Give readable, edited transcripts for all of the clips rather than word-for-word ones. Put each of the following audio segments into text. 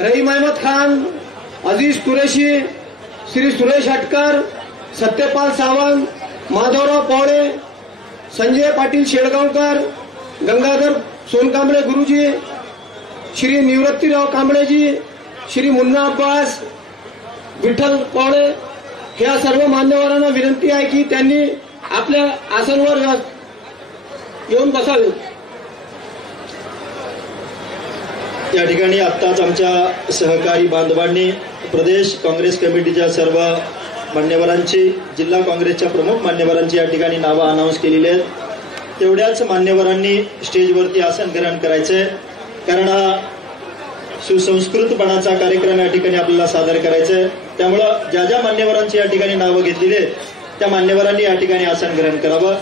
रहीम अहमद खान, अजीज कुरेशी, श्री सुरेश हटकर, सत्यपाल सावंत, माधवराव पौळे, संजय पाटील शेळगावकर, गंगाधर सोनकांबळे गुरुजी, श्री निवृत्तीराव कांबळेजी, श्री मुन्ना अब्बास, विठ्ठल पौळे, ह्या सर्व मान्यवरांना विनंती आहे की त्यांनी आपल्या आसनावर येऊन बसावे. या ठिकाणी आत्ताच आमच्या सहकारी बांधवांनी प्रदेश काँग्रेस कमिटीच्या सर्व मान्यवरांची, जिल्हा काँग्रेसच्या प्रमुख मान्यवरांची या ठिकाणी नावं अनाऊन्स केलेली आहेत. तेवढ्याच मान्यवरांनी स्टेजवरती आसन ग्रहण करायचंय, कारण हा सुसंस्कृतपणाचा कार्यक्रम या ठिकाणी आपल्याला सादर करायचा आहे. त्यामुळं ज्या ज्या मान्यवरांची या ठिकाणी नावं घेतलेली आहेत त्या मान्यवरांनी या ठिकाणी आसन ग्रहण करावं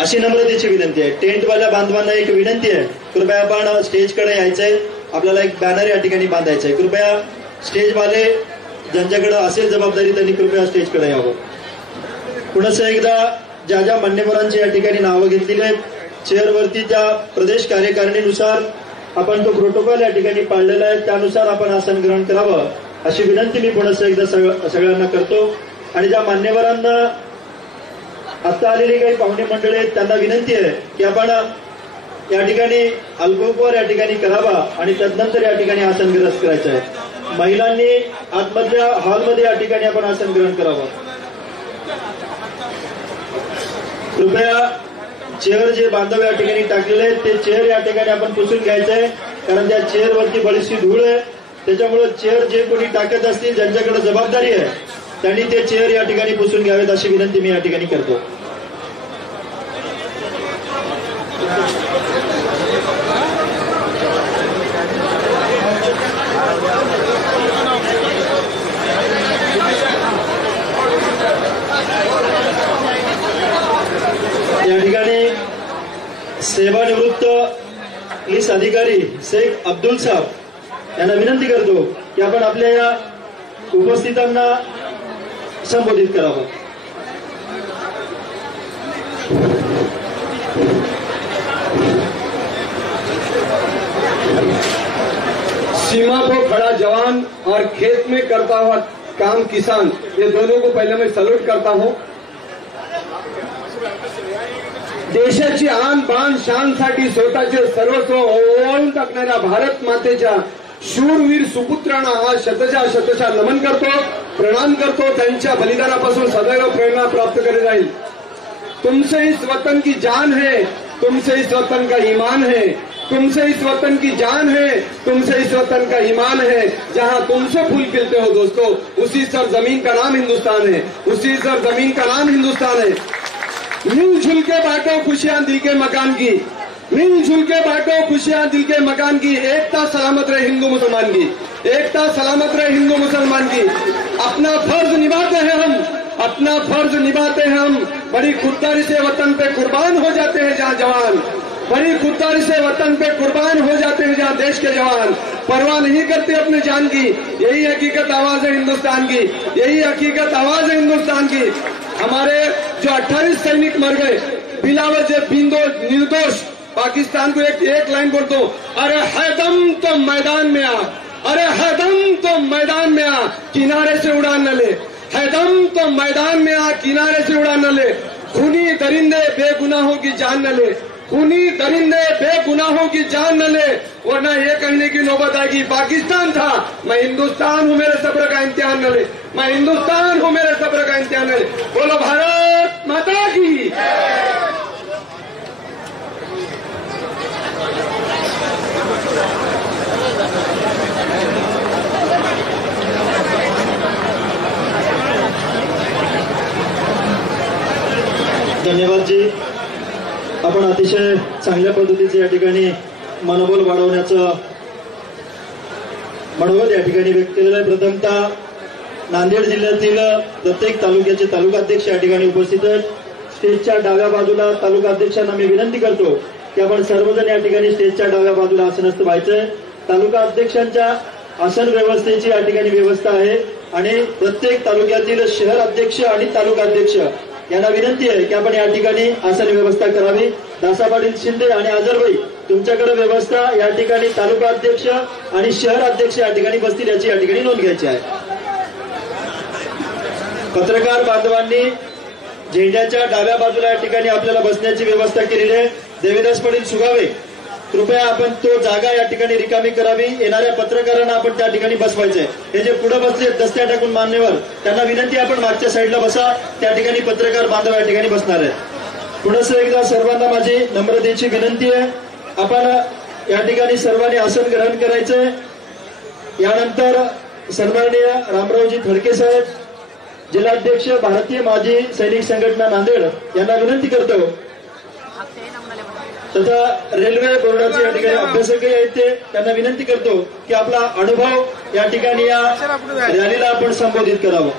अशी नम्रतेची विनंती आहे. टेंटवाल्या बांधवांना एक विनंती आहे, कृपया आपण स्टेजकडे यायचंय, आपल्याला एक बॅनर या ठिकाणी बांधायचंय. कृपया स्टेजवाले ज्यांच्याकडे असेल जबाबदारी त्यांनी कृपया स्टेजकडे यावं. पुन्हा एकदा ज्या ज्या मान्यवरांची या ठिकाणी नावं घेतलेली आहेत चेअरवरती त्या प्रदेश कार्यकारिणीनुसार आपण तो प्रोटोकॉल या ठिकाणी पाळलेला आहे, त्यानुसार आपण आसन ग्रहण करावं अशी विनंती मी पुन्हा एकदा सगळ्यांना करतो. आणि ज्या मान्यवरांना आता आलेली काही पाहुणे मंडळी आहेत त्यांना विनंती आहे की आपण या ठिकाणी अल्पोपहार या ठिकाणी करावा आणि तदनंतर या ठिकाणी आसन ग्रहण करायचं आहे. महिलांनी आतमधल्या हॉलमध्ये या ठिकाणी आपण आसन ग्रहण करावं. कृपया चेअर जे बांधव या ठिकाणी टाकलेले आहेत ते चेअर या ठिकाणी आपण पुसून घ्यायचंय, कारण त्या चेअरवरती बरीचशी धूळ आहे. त्याच्यामुळे चेअर जे कोणी टाकत असतील ज्यांच्याकडे जबाबदारी आहे त्यांनी ते चेअर या ठिकाणी पुसून घ्यावेत अशी विनंती मी या ठिकाणी करतो. या ठिकाणी सेवानिवृत्त पोलीस अधिकारी शेख अब्दुल साहेब यांना विनंती करतो की आपण आपल्या या उपस्थितांना संबोधित करावं. सीमा को खड़ा जवान और खेत में करता हुआ काम किसान, ये दोनों को पहले मैं सल्यूट करता हूं. देशाची आन बान शानसाठी स्वतःचे सर्वस्व ओवाळून टाकणाऱ्या भारत मातेच्या शूरवीर सुपुत्रांना हा शतशः नमन करतो, प्रणाम करतो. त्यांच्या बलिदानापासून सदैव प्रेरणा प्राप्त करत राहील. तुमसे इस वतन की जान है, तुमसे इस वतन का ईमान है, तुमसे इस वतन की जान है, तुमसे इस वतन का ईमान है. जहां तुमसे फूल खिलते हो दोस्तों, उसी सरजमीन का नाम हिंदुस्तान है, उसी सरजमीन का नाम हिंदुस्तान है. मिलजुल के बांटो खुशियां दिल के मकान की, मिलजुल के बांटो खुशियां दिल के मकान की. एकता सलामत रहे हिंदू मुसलमान की, एकता सलामत रहे हिंदू मुसलमान की. अपना फर्ज निभाते हैं हम, अपना फर्ज निभाते हैं हम. बड़ी खुददारी से वतन पे कुर्बान हो जाते हैं जहां जवान, बड़ी खुददारी से वतन पे कुर्बान हो जाते हैं जहां देश के जवान. परवाह नहीं करते अपने जान की. यही हकीकत आवाज है हिंदुस्तान की, यही हकीकत आवाज है हिंदुस्तान की. हमारे जो 28 सैनिक मर गए बिलावज निर्दोष, पाकिस्तान को एक लाइन बोल दो, अरे है दम तो मैदान में आ, अरे है दम तो मैदान में आ, किनारे से उड़ान न ले. है दम तो मैदान में आ, किनारे से उड़ान न ले. खूनी दरिंदे बेगुनाहों की जान न ले, खूनी दरिंदे बेगुनाहों की जान न ले, वरना ये कहने की नौबत आएगी पाकिस्तान था, मैं हिंदुस्तान हूं मेरे सब्र का इम्तिहान न ले, मैं हिंदुस्तान हूं मेरे सब्र का इम्तिहान न ले. बोलो भारत माता की. धन्यवाद जी. आपण अतिशय चांगल्या पद्धतीचे या ठिकाणी मनोबल वाढवण्याचं मनोगत या ठिकाणी व्यक्त केलेलं आहे. प्रथमतः नांदेड जिल्ह्यातील प्रत्येक तालुक्याचे तालुकाध्यक्ष या ठिकाणी उपस्थित आहेत. स्टेजच्या डाव्या बाजूला तालुकाध्यक्षांना मी विनंती करतो की आपण सर्वजण या ठिकाणी स्टेजच्या डाव्या बाजूला आसनस्थ व्हायचंय. तालुका अध्यक्षांच्या आसन व्यवस्थेची या ठिकाणी व्यवस्था आहे आणि प्रत्येक तालुक्यातील शहर अध्यक्ष आणि तालुका अध्यक्ष यांना विनंती आहे की आपण या ठिकाणी आसन व्यवस्था करावी. दासा पाटील शिंदे आणि अजरभाई तुमच्याकडे व्यवस्था या ठिकाणी तालुका अध्यक्ष आणि शहर अध्यक्ष या ठिकाणी बसतील याची या ठिकाणी नोंद घ्यायची आहे. पत्रकार बांधवांनी झेंड्याच्या डाव्या बाजूला या ठिकाणी आपल्याला बसण्याची व्यवस्था केलेली आहे. देवीदास पाटील सुगावे, कृपया आपण तो जागा या ठिकाणी रिकामी करावी. येणाऱ्या पत्रकारांना आपण त्या ठिकाणी बसवायचंय. हे जे पुढे बसले दस्त्या टाकून मान्यवर, त्यांना विनंती आपण मागच्या साईडला बसा. त्या ठिकाणी पत्रकार बांधव या ठिकाणी बसणार आहेत. पुन्हा एकदा सर्वांना माझी नम्रतेची विनंती आहे, आपण या ठिकाणी सर्वांनी आसन ग्रहण करायचंय. यानंतर सन्माननीय रामरावजी थडके साहेब, जिल्हाध्यक्ष भारतीय माजी सैनिक संघटना नांदेड यांना विनंती करतो, तथा रेल्वे बोर्डाचे या ठिकाणी अभ्यासकही आहेत ते, त्यांना विनंती करतो की आपला अनुभव या ठिकाणी या रॅलीला आपण संबोधित करावं.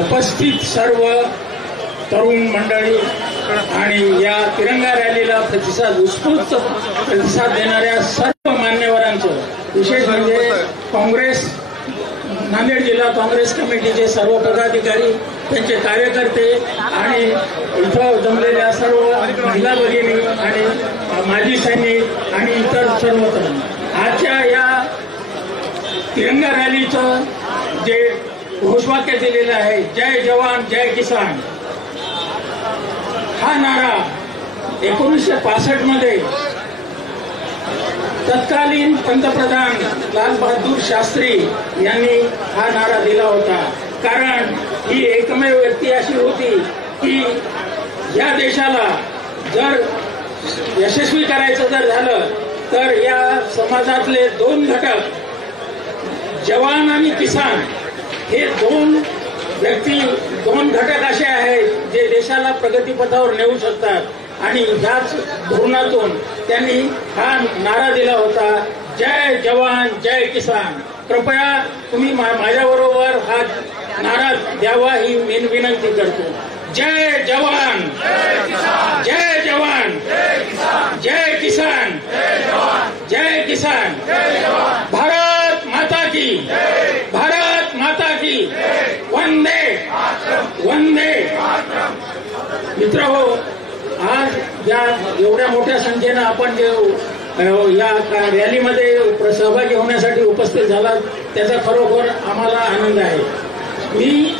उपस्थित सर्व तरुण मंडळी आणि या तिरंगा रॅलीला उत्स्फूर्त प्रतिसाद देणाऱ्या सर्व मान्यवरांचं, विशेष म्हणजे काँग्रेस नांदेड जिल्हा काँग्रेस कमिटीचे सर्व पदाधिकारी, त्यांचे कार्यकर्ते आणि इथं जमलेल्या सर्व महिला भगिनी आणि माजी सैनिक आणि इतर सर्व तरुण, आजच्या या तिरंगा रॅलीचं जे घोषवाक्य दिलेलं आहे, जय जवान जय किसान, हा नारा 1965 मध्ये तत्कालीन पंतप्रधान लाल बहादूर शास्त्री यांनी हा नारा दिला होता. कारण ही एकमेव व्यक्ती अशी होती की या देशाला जर यशस्वी करायचं जर झालं तर या समाजातले दोन घटक, जवान आणि किसान, हे दोन घटक असे आहेत जे देशाला प्रगतीपथावर नेऊ शकतात. आणि ह्याच धोरणातून त्यांनी हा नारा दिला होता, जय जवान जय किसान. कृपया तुम्ही माझ्याबरोबर हा नारा द्यावा ही मी विनंती करतो. जय जवान जय जवान जय किसान जय किसान. भारत माता की, भारत माता की, वंदे वंदे. मित्रहो, आज या एवढ्या मोठ्या संख्येनं आपण जे या रॅलीमध्ये सहभागी होण्यासाठी उपस्थित झालात त्याचा खरोखर आम्हाला आनंद आहे. मी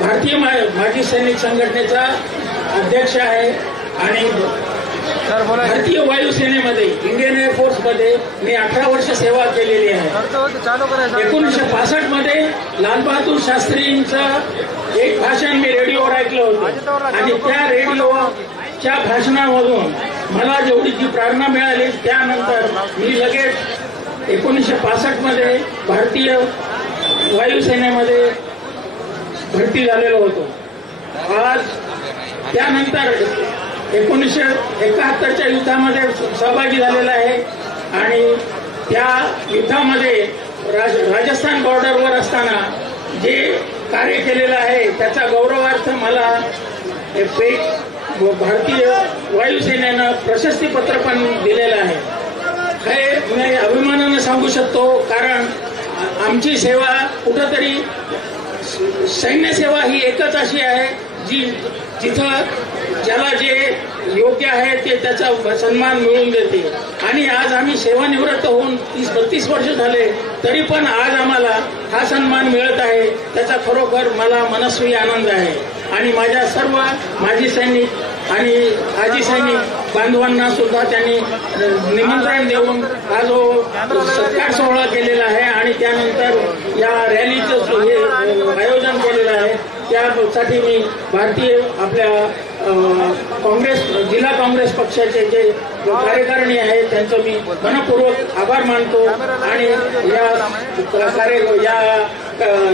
भारतीय माजी सैनिक संघटनेचा अध्यक्ष आहे आणि भारतीय वायुसेनेमध्ये, इंडियन एअरफोर्समध्ये मी 18 वर्ष सेवा केलेली आहे. 1965 मध्ये लालबहादूर शास्त्रींचं एक भाषण मी रेडिओवर ऐकलं होतं आणि त्या रेडिओच्या भाषणामधून मला जेवढी जी प्रेरणा मिळाली, त्यानंतर मी लगेच 1965 मध्ये भारतीय वायुसेनेमध्ये भरती झालेलो होतो. आज त्यानंतर 1971च्या युद्धामध्ये सहभागी झालेला आहे आणि त्या युद्धामध्ये राजस्थान बॉर्डरवर असताना जे कार्य केलेलं आहे त्याच्या गौरवार्थ मला भारतीय वायुसेनेनं प्रशस्तीपत्र पण दिलेलं आहे. हे मी अभिमानानं सांगू शकतो, कारण आमची सेवा कुठंतरी, सैन्य सेवा ही एकच अशी आहे जी जिथं ज्याला जे योग्य आहे ते त्याचा सन्मान मिळवून देते. आणि आज आम्ही सेवानिवृत्त होऊन 30-32 वर्ष झाले तरी पण आज आम्हाला हा सन्मान मिळत आहे, त्याचा खरोखर मला मनस्वी आनंद आहे. आणि माझ्या सर्व माजी सैनिक आणि आजी सैनिक बांधवांना सुद्धा त्यांनी निमंत्रण देऊन हा जो सत्कार सोहळा केलेला आहे आणि त्यानंतर या रॅलीचं आयोजन केलेलं आहे, त्यासाठी मी भारतीय आपल्या काँग्रेस जिल्हा काँग्रेस पक्षाचे जे कार्यकारिणी आहेत त्यांचं मी मनपूर्वक आभार मानतो आणि या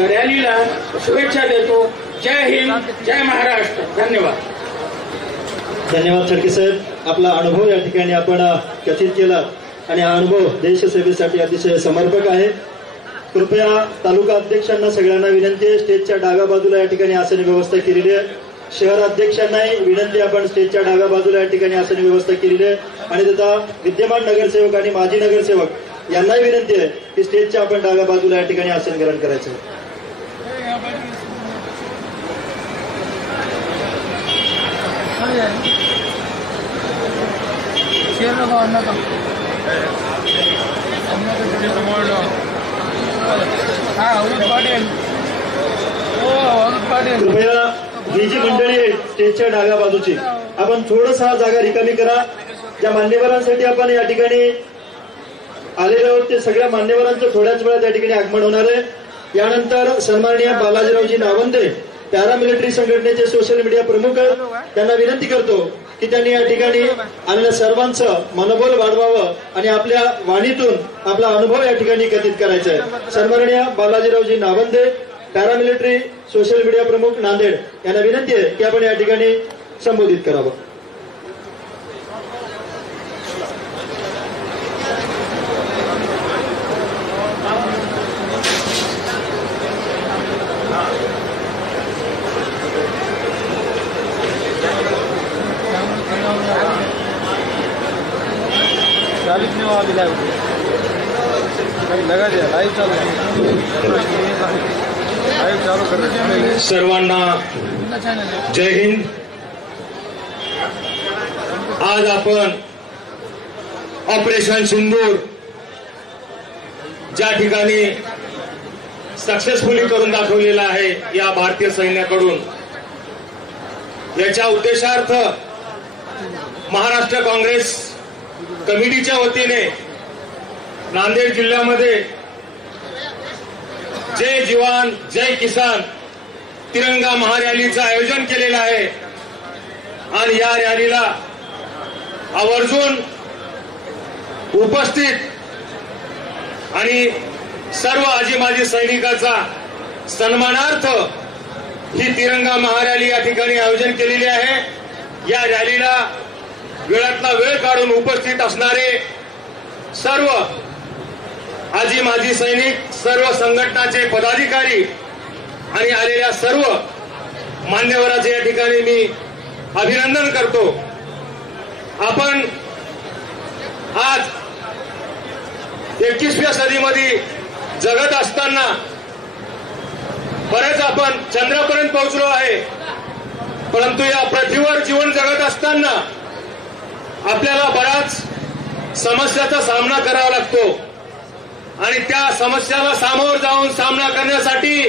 रॅलीला शुभेच्छा देतो. जय हिंद, जय महाराष्ट्र. धन्यवाद. धन्यवाद थडके साहेब. आपला अनुभव या ठिकाणी आपण कथित केला आणि हा अनुभव देशसेवेसाठी अतिशय समर्पक आहे. कृपया तालुका अध्यक्षांना सगळ्यांना विनंती आहे, स्टेजच्या डाव्या बाजूला या ठिकाणी आसन व्यवस्था केलेली आहे. शहर अध्यक्षांनाही विनंती, आपण स्टेजच्या डाव्या बाजूला या ठिकाणी आसन व्यवस्था केलेली आहे आणि त्याचा विद्यमान नगरसेवक आणि माजी नगरसेवक यांनाही विनंती आहे की स्टेजच्या आपण डाव्या बाजूला या ठिकाणी आसन ग्रहण करायचं. कृपया ही जी मंडळी आहे स्टेजच्या डाव्या बाजूची, आपण थोडस हा जागा रिकामी करा. ज्या मान्यवरांसाठी आपण या ठिकाणी आलेलो आहोत ते सगळ्या मान्यवरांचं थोड्याच वेळात या ठिकाणी आगमन होणार आहे. यानंतर सन्माननीय बालाजीरावजी नावंदे पॅरामिलिटरी संघटनेचे सोशल मीडिया प्रमुख आहेत, त्यांना विनंती करतो की त्यांनी या ठिकाणी आलेल्या सर्वांचं मनोबल वाढवावं आणि आपल्या वाणीतून आपला अनुभव या ठिकाणी कथित करायचा आहे. सन्माननीय बालाजीरावजी नावंदे पॅरामिलिटरी सोशल मीडिया प्रमुख नांदेड यांना विनंती आहे की आपण या ठिकाणी संबोधित करावं. सर्वांना जय हिंद. आज आपण ऑपरेशन सिंदूर ज्या ठिकाणी सक्सेसफुली करून दाखवलेला आहे या भारतीय सैन्याकडून, याच्या उद्देशार्थ महाराष्ट्र काँग्रेस कमिटीच्या वतीने नांदेड जिल्ह्यामध्ये जय जवान जय किसान तिरंगा महारॅलीचं आयोजन केलेलं आहे आणि या रॅलीला आवर्जून उपस्थित आणि सर्व आजी माजी सैनिकांचा सन्मानार्थ ही तिरंगा महारॅली या ठिकाणी आयोजन केलेली आहे. या रॅलीला वेळातला वेळ काढून उपस्थित असणारे सर्व आजी माजी सैनिक, सर्व संघटनाचे पदाधिकारी आणि आलेल्या सर्व मान्यवरांचे या ठिकाणी मी अभिनंदन करतो. आपण आज 21व्या सदीमध्ये जगत असताना बरेच आपण चंद्रापर्यंत पोहोचलो आहे, परंतु या पृथ्वीवर जीवन जगत असताना आपल्याला बऱ्याच समस्याचा सामना करावा लागतो आणि त्या समस्याला सामोर जाऊन सामना करण्यासाठी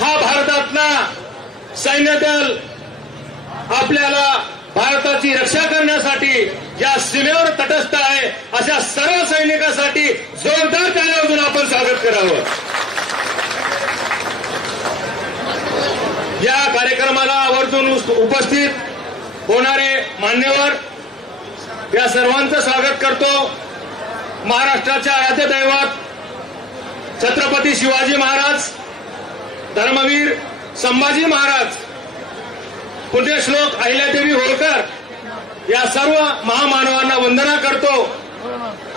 हा भारतातला सैन्य दल आपल्याला भारताची रक्षा करण्यासाठी या सीमेवर तटस्थ आहे. अशा सर्व सैनिकांसाठी जोरदार टाळ्या आपण स्वागत करावं. या कार्यक्रमाला आवर्जून उपस्थित होणारे मान्यवर या सर्वांचं स्वागत करतो. महाराष्ट्राच्या आराध्य दैवत छत्रपती शिवाजी महाराज, धर्मवीर संभाजी महाराज, पुण्यश्लोक अहिल्यादेवी होळकर या सर्व महामानवांना वंदना करतो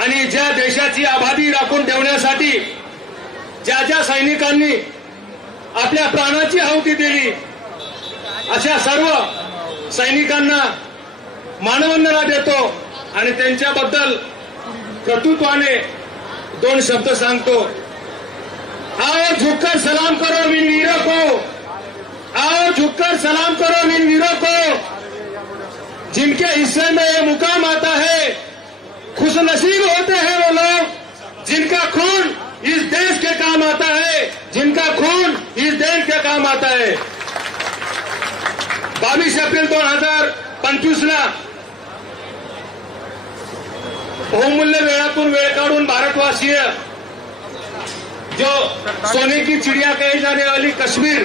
आणि ज्या देशाची आबादी राखून ठेवण्यासाठी ज्या ज्या सैनिकांनी आपल्या प्राणाची आहुती दिली अशा सर्व सैनिकांना मानवंदना देतो आणि त्यांच्याबद्दल कर्तृत्वाने दोन शब्द सांगतो. आओ झुककर सलाम करो इन वीरों को, आओ झुककर सलाम करो इन वीरों को, जिनके हिस्से में ये मुकाम आता है. खुशनसीब होते हैं वो लोग जिनका खून इस देश के काम आता है, जिनका खून इस देश के काम आता है. 22 एप्रिल 2025ला बहुमूल्य वेळातून वेळ काढून भारतवासीय जो सोने की चिड़िया कही जाने वाली काश्मीर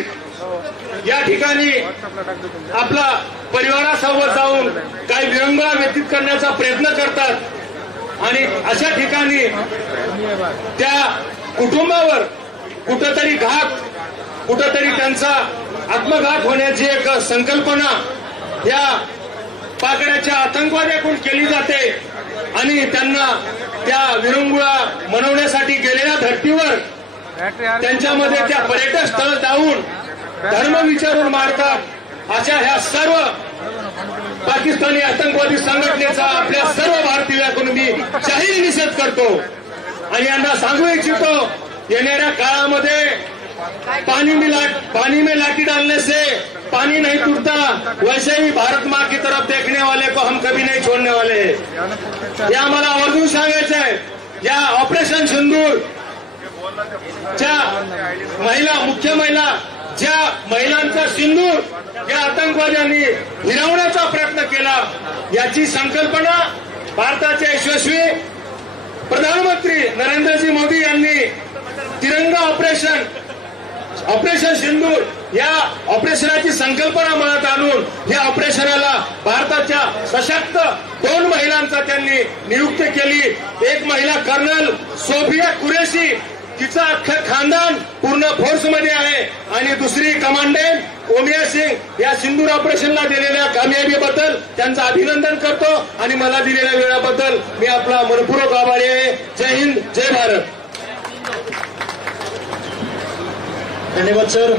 या ठिकाणी आपला परिवारासोबत जाऊन काही विरंगुळा व्यतीत करण्याचा प्रयत्न करतात आणि अशा ठिकाणी त्या कुटुंबावर कुठंतरी त्यांचा आत्मघात होण्याची एक संकल्पना या पाकड्याच्या आतंकवाद्याकडून केली जाते आणि त्यांना त्या विरंगुळा मनवण्यासाठी गेलेल्या धर्तीवर त्यांच्यामध्ये त्या पर्यटन स्थळ जाऊन धर्म विचारून मारतात. अशा ह्या सर्व पाकिस्तानी आतंकवादी संघटनेचा आपल्या सर्व भारतीयांकडून मी जाहीर निषेध करतो. आणि यांना सांगू इच्छितो, येणाऱ्या काळामध्ये पानी में लाठी डालने से पानी नहीं टूटता, वैसे ही भारत माँ की तरफ देखने वाले को हम कभी नहीं छोड़ने वाले हैं। या मला आवर्जून सांगायचं आहे, या ऑपरेशन सिंदूर च्या मुख्य महिला, ज्या महिलांचा सिंदूर या आतंकवाद्यांनी हिरावण्याचा प्रयत्न केला, याची संकल्पना भारताचे यशस्वी प्रधानमंत्री नरेंद्रजी मोदी यांनी तिरंगा ऑपरेशन सिंदूर या ऑपरेशनाची संकल्पना मनात आणून या ऑपरेशनाला भारताच्या सशक्त 2 महिलांचा त्यांनी नियुक्ती केली। एक महिला कर्नल सोफिया कुरेशी, तिचा अख्खं खानदान पूर्ण फोर्समध्ये आहे, आणि दुसरी कमांडंट ओमिया सिंग या सिंदूर ऑपरेशनला दिलेल्या कामयाबीबद्दल त्यांचं अभिनंदन करतो आणि मला दिलेल्या वेळाबद्दल मी आपला मनपूर्वक आभारी आहे। जय हिंद, जय भारत। धन्यवाद सर।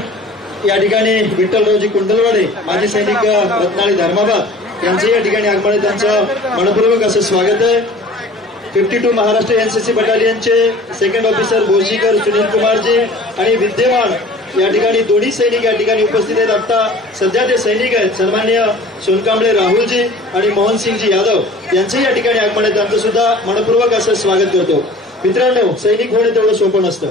या ठिकाणी विठ्ठलरावजी कुंडलवाडे, माजी सैनिक रत्नाळी धर्माबाद यांचे या ठिकाणी आगमन आहे, त्यांचं मनपूर्वक असं स्वागत आहे। 52 महाराष्ट्र एनसीसी बटालियनचे सेकंड ऑफिसर बोजीकर सुनील कुमारजी आणि विद्यमान या ठिकाणी दोन्ही सैनिक या ठिकाणी उपस्थित आहेत। आता सध्या ते सैनिक आहेत सन्माननीय सोनकांबळे राहुलजी आणि मोहनसिंगजी यादव यांचे या ठिकाणी आगमन आहे, त्यांचं सुद्धा मनपूर्वक असं स्वागत करतो। मित्रांनो, सैनिक होणे तेवढं सोपं नसतं,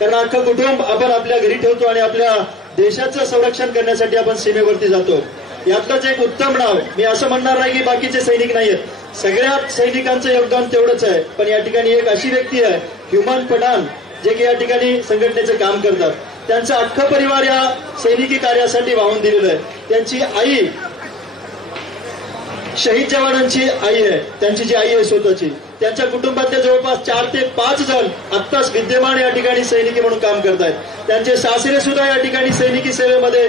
कारण अख्खं कुटुंब आपण आपल्या घरी ठेवतो आणि आपल्या देशाचं संरक्षण करण्यासाठी आपण सीमेवरती जातो। यातलंच एक उत्तम नाव, मी असं म्हणणार नाही की बाकीचे सैनिक नाहीयेत, सगळ्या सैनिकांचं योगदान तेवढंच आहे, पण या ठिकाणी एक अशी व्यक्ती आहे ह्युमान पठाण, जे की या ठिकाणी संघटनेचं काम करतात। त्यांचा अख्खा परिवार या सैनिकी कार्यासाठी वाहून दिलेलं आहे। त्यांची आई शहीद जवानांची आई आहे, त्यांची जी आई आहे स्वतःची, त्यांच्या कुटुंबातले जवळपास 4 ते 5 जण आत्ताच विद्यमान या ठिकाणी सैनिकी म्हणून काम करतायत। त्यांचे सासरे सुद्धा या ठिकाणी सैनिकी सेवेमध्ये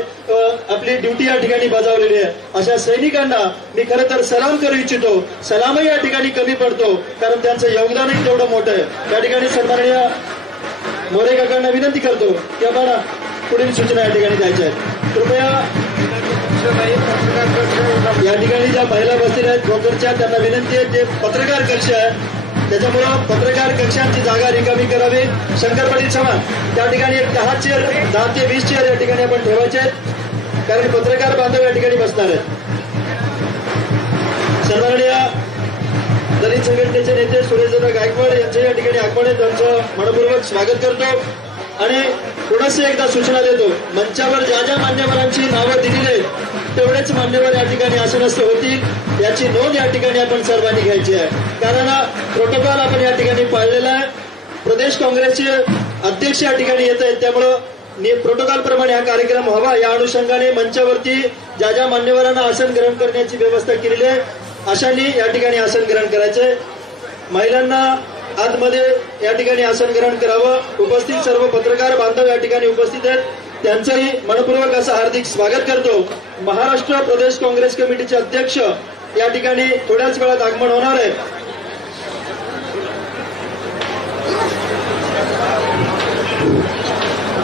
आपली ड्युटी या ठिकाणी बजावलेली आहे। अशा सैनिकांना मी खरं तर सलाम करू इच्छितो, सलामही या ठिकाणी कमी पडतो, कारण त्यांचं योगदानही तेवढं मोठं आहे। त्या ठिकाणी सन्माननीय मोरे काकांना विनंती करतो की आपण पुढील सूचना या ठिकाणी द्यायच्या आहेत। कृपया या ठिकाणी ज्या महिला बसलेल्या आहेत ब्रोकरच्या, त्यांना विनंती आहे, जे पत्रकार कक्ष आहे त्याच्यामुळं पत्रकार कक्षांची जागा रिकामी करावी। शंकर पाटील समान त्या ठिकाणी एक 10 ते 20 चेअर या ठिकाणी आपण ठेवायचे आहेत, कारण पत्रकार बांधव या ठिकाणी बसणार आहेत। सन्माननीय दलित संघटनेचे नेते सुरेशदादा गायकवाड यांचे या ठिकाणी आगमन आहे, त्यांचं मनपूर्वक स्वागत करतो आणि पुनश्च एकदा सूचना देतो, मंचावर ज्या ज्या मान्यवरांची नावं दिलेली आहेत तेवढेच मान्यवर या ठिकाणी आसनस्थ होतील, याची नोंद या ठिकाणी आपण सर्वांनी घ्यायची आहे, कारण प्रोटोकॉल आपण या ठिकाणी पाळलेला आहे। प्रदेश काँग्रेसचे अध्यक्ष या ठिकाणी येत आहेत, त्यामुळं प्रोटोकॉल प्रमाणे हा कार्यक्रम व्हावा, या अनुषंगाने मंचावरती ज्या ज्या मान्यवरांना आसन ग्रहण करण्याची व्यवस्था केलेली आहे अशांनी या ठिकाणी आसन ग्रहण करायचंय। महिलांना आतमध्ये या ठिकाणी आसन ग्रहण करावं। उपस्थित सर्व पत्रकार बांधव या ठिकाणी उपस्थित आहेत, त्यांचंही मनपूर्वक असं हार्दिक स्वागत करतो। महाराष्ट्र प्रदेश काँग्रेस कमिटीचे अध्यक्ष या ठिकाणी थोड्याच वेळात आगमन होणार आहे।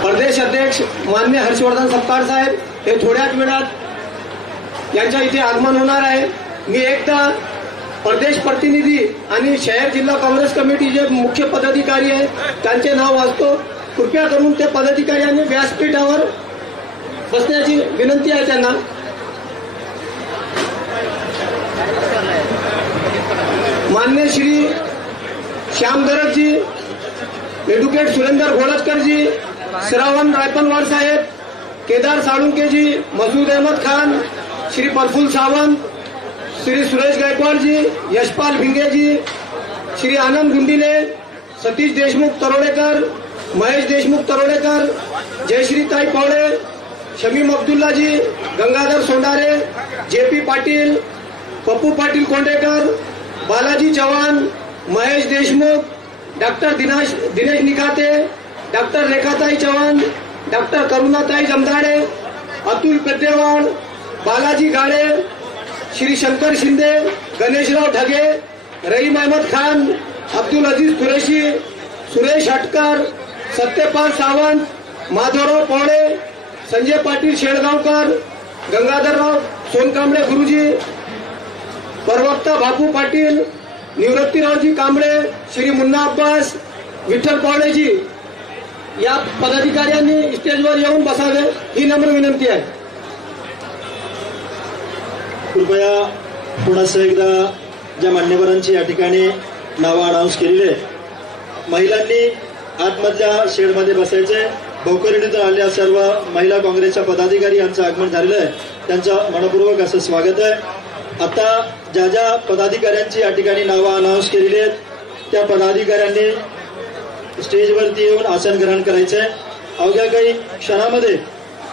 प्रदेश अध्यक्ष मान्य हर्षवर्धन सपकाळ साहेब हे थोड्याच वेळात यांच्या इथे आगमन होणार आहे। मी एकदा प्रदेश प्रतिनिधी आणि शहर जिल्हा काँग्रेस कमिटी जे मुख्य पदाधिकारी आहेत त्यांचे नाव वाचतो, कृपया करून ते पदाधिकाऱ्यांनी व्यासपीठावर बसण्याची विनंती आहे त्यांना। मान्य श्री श्याम दरजी, एडव्होकेट सुरेंदर घोळचकरजी, श्रावण रायपनवार साहेब, केदार साळुंकेजी, मसूद अहमद खान, श्री प्रफुल्ल सावंत, श्री सुरेश गायकवाडजी, यशपाल भिंगेजी, श्री आनंद गुंडिले, सतीश देशमुख तरोडेकर, महेश देशमुख तरोडेकर, जयश्रीताई Pawale, Shamim Abdullaji, Gangadhar Sondare, JP Patil, Pappu Patil Kondekar, Balaji Chavan, Mahesh Deshmukh, doctor Dinesh Nikate, doctor रेखाताई चव्हाण, डॉक्टर करुणाताई जमदाडे, अतुल पेद्देवाड, बालाजी गाडे, श्री शंकर शिंदे, गणेशराव ढगे, रहीम अहमद खान, अब्दुल अजीज कुरेशी, सुरेश हटकर, सत्यपाल सावंत, माधवराव पवळे, संजय पाटील शेळगावकर, गंगाधरराव सोनकांबळे गुरुजी, प्रवक्ता बापू पाटील, निवृत्तीरावजी कांबळे, श्री मुन्ना अब्बास, विठ्ठल पावडेजी या पदाधिकाऱ्यांनी स्टेजवर येऊन बसावे ही नम्र विनंती आहे. कृपया पुन्हा एकदा ज्या मान्यवरांची या ठिकाणी नावं अनाऊन्स केलेली आहे, महिलांनी आतमधल्या शेडमध्ये बसायचे. भोकरडीतून आलेल्या सर्व महिला काँग्रेसच्या पदाधिकारी यांचं आगमन झालेलं आहे, त्यांचं मनपूर्वक असं स्वागत आहे. आता ज्या ज्या पदाधिकाऱ्यांची या ठिकाणी नावं अनाऊन्स केलेली आहेत त्या पदाधिकाऱ्यांनी स्टेजवरती येऊन आसन ग्रहण करायचंय. अवघ्या काही क्षणामध्ये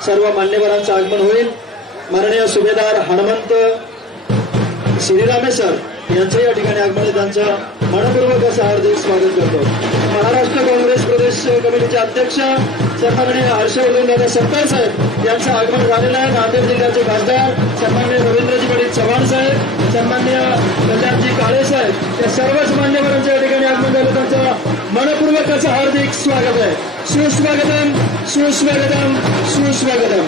सर्व मान्यवरांचं आगमन होईल. माननीय सुभेदार हनुमंत श्रीरामे सर यांचं या ठिकाणी आगमन आहे, त्यांचं मनपूर्वक असं हार्दिक स्वागत करतो. महाराष्ट्र काँग्रेस प्रदेश कमिटीचे अध्यक्ष सन्माननीय हर्षवर्धन दादा सत्तार साहेब यांचं आगमन झालेलं आहे. नांदेड जिल्ह्याचे खासदार सन्माननीय रवींद्रजी पंडित चव्हाण साहेब, सन्माननीय कल्याणजी काळे साहेब या सर्वच मान्यवरांच्या या ठिकाणी आगमन झालं, त्यांचं मनपूर्वक असं हार्दिक स्वागत आहे. सुस्वागतम सुस्वागतम सुस्वागतम.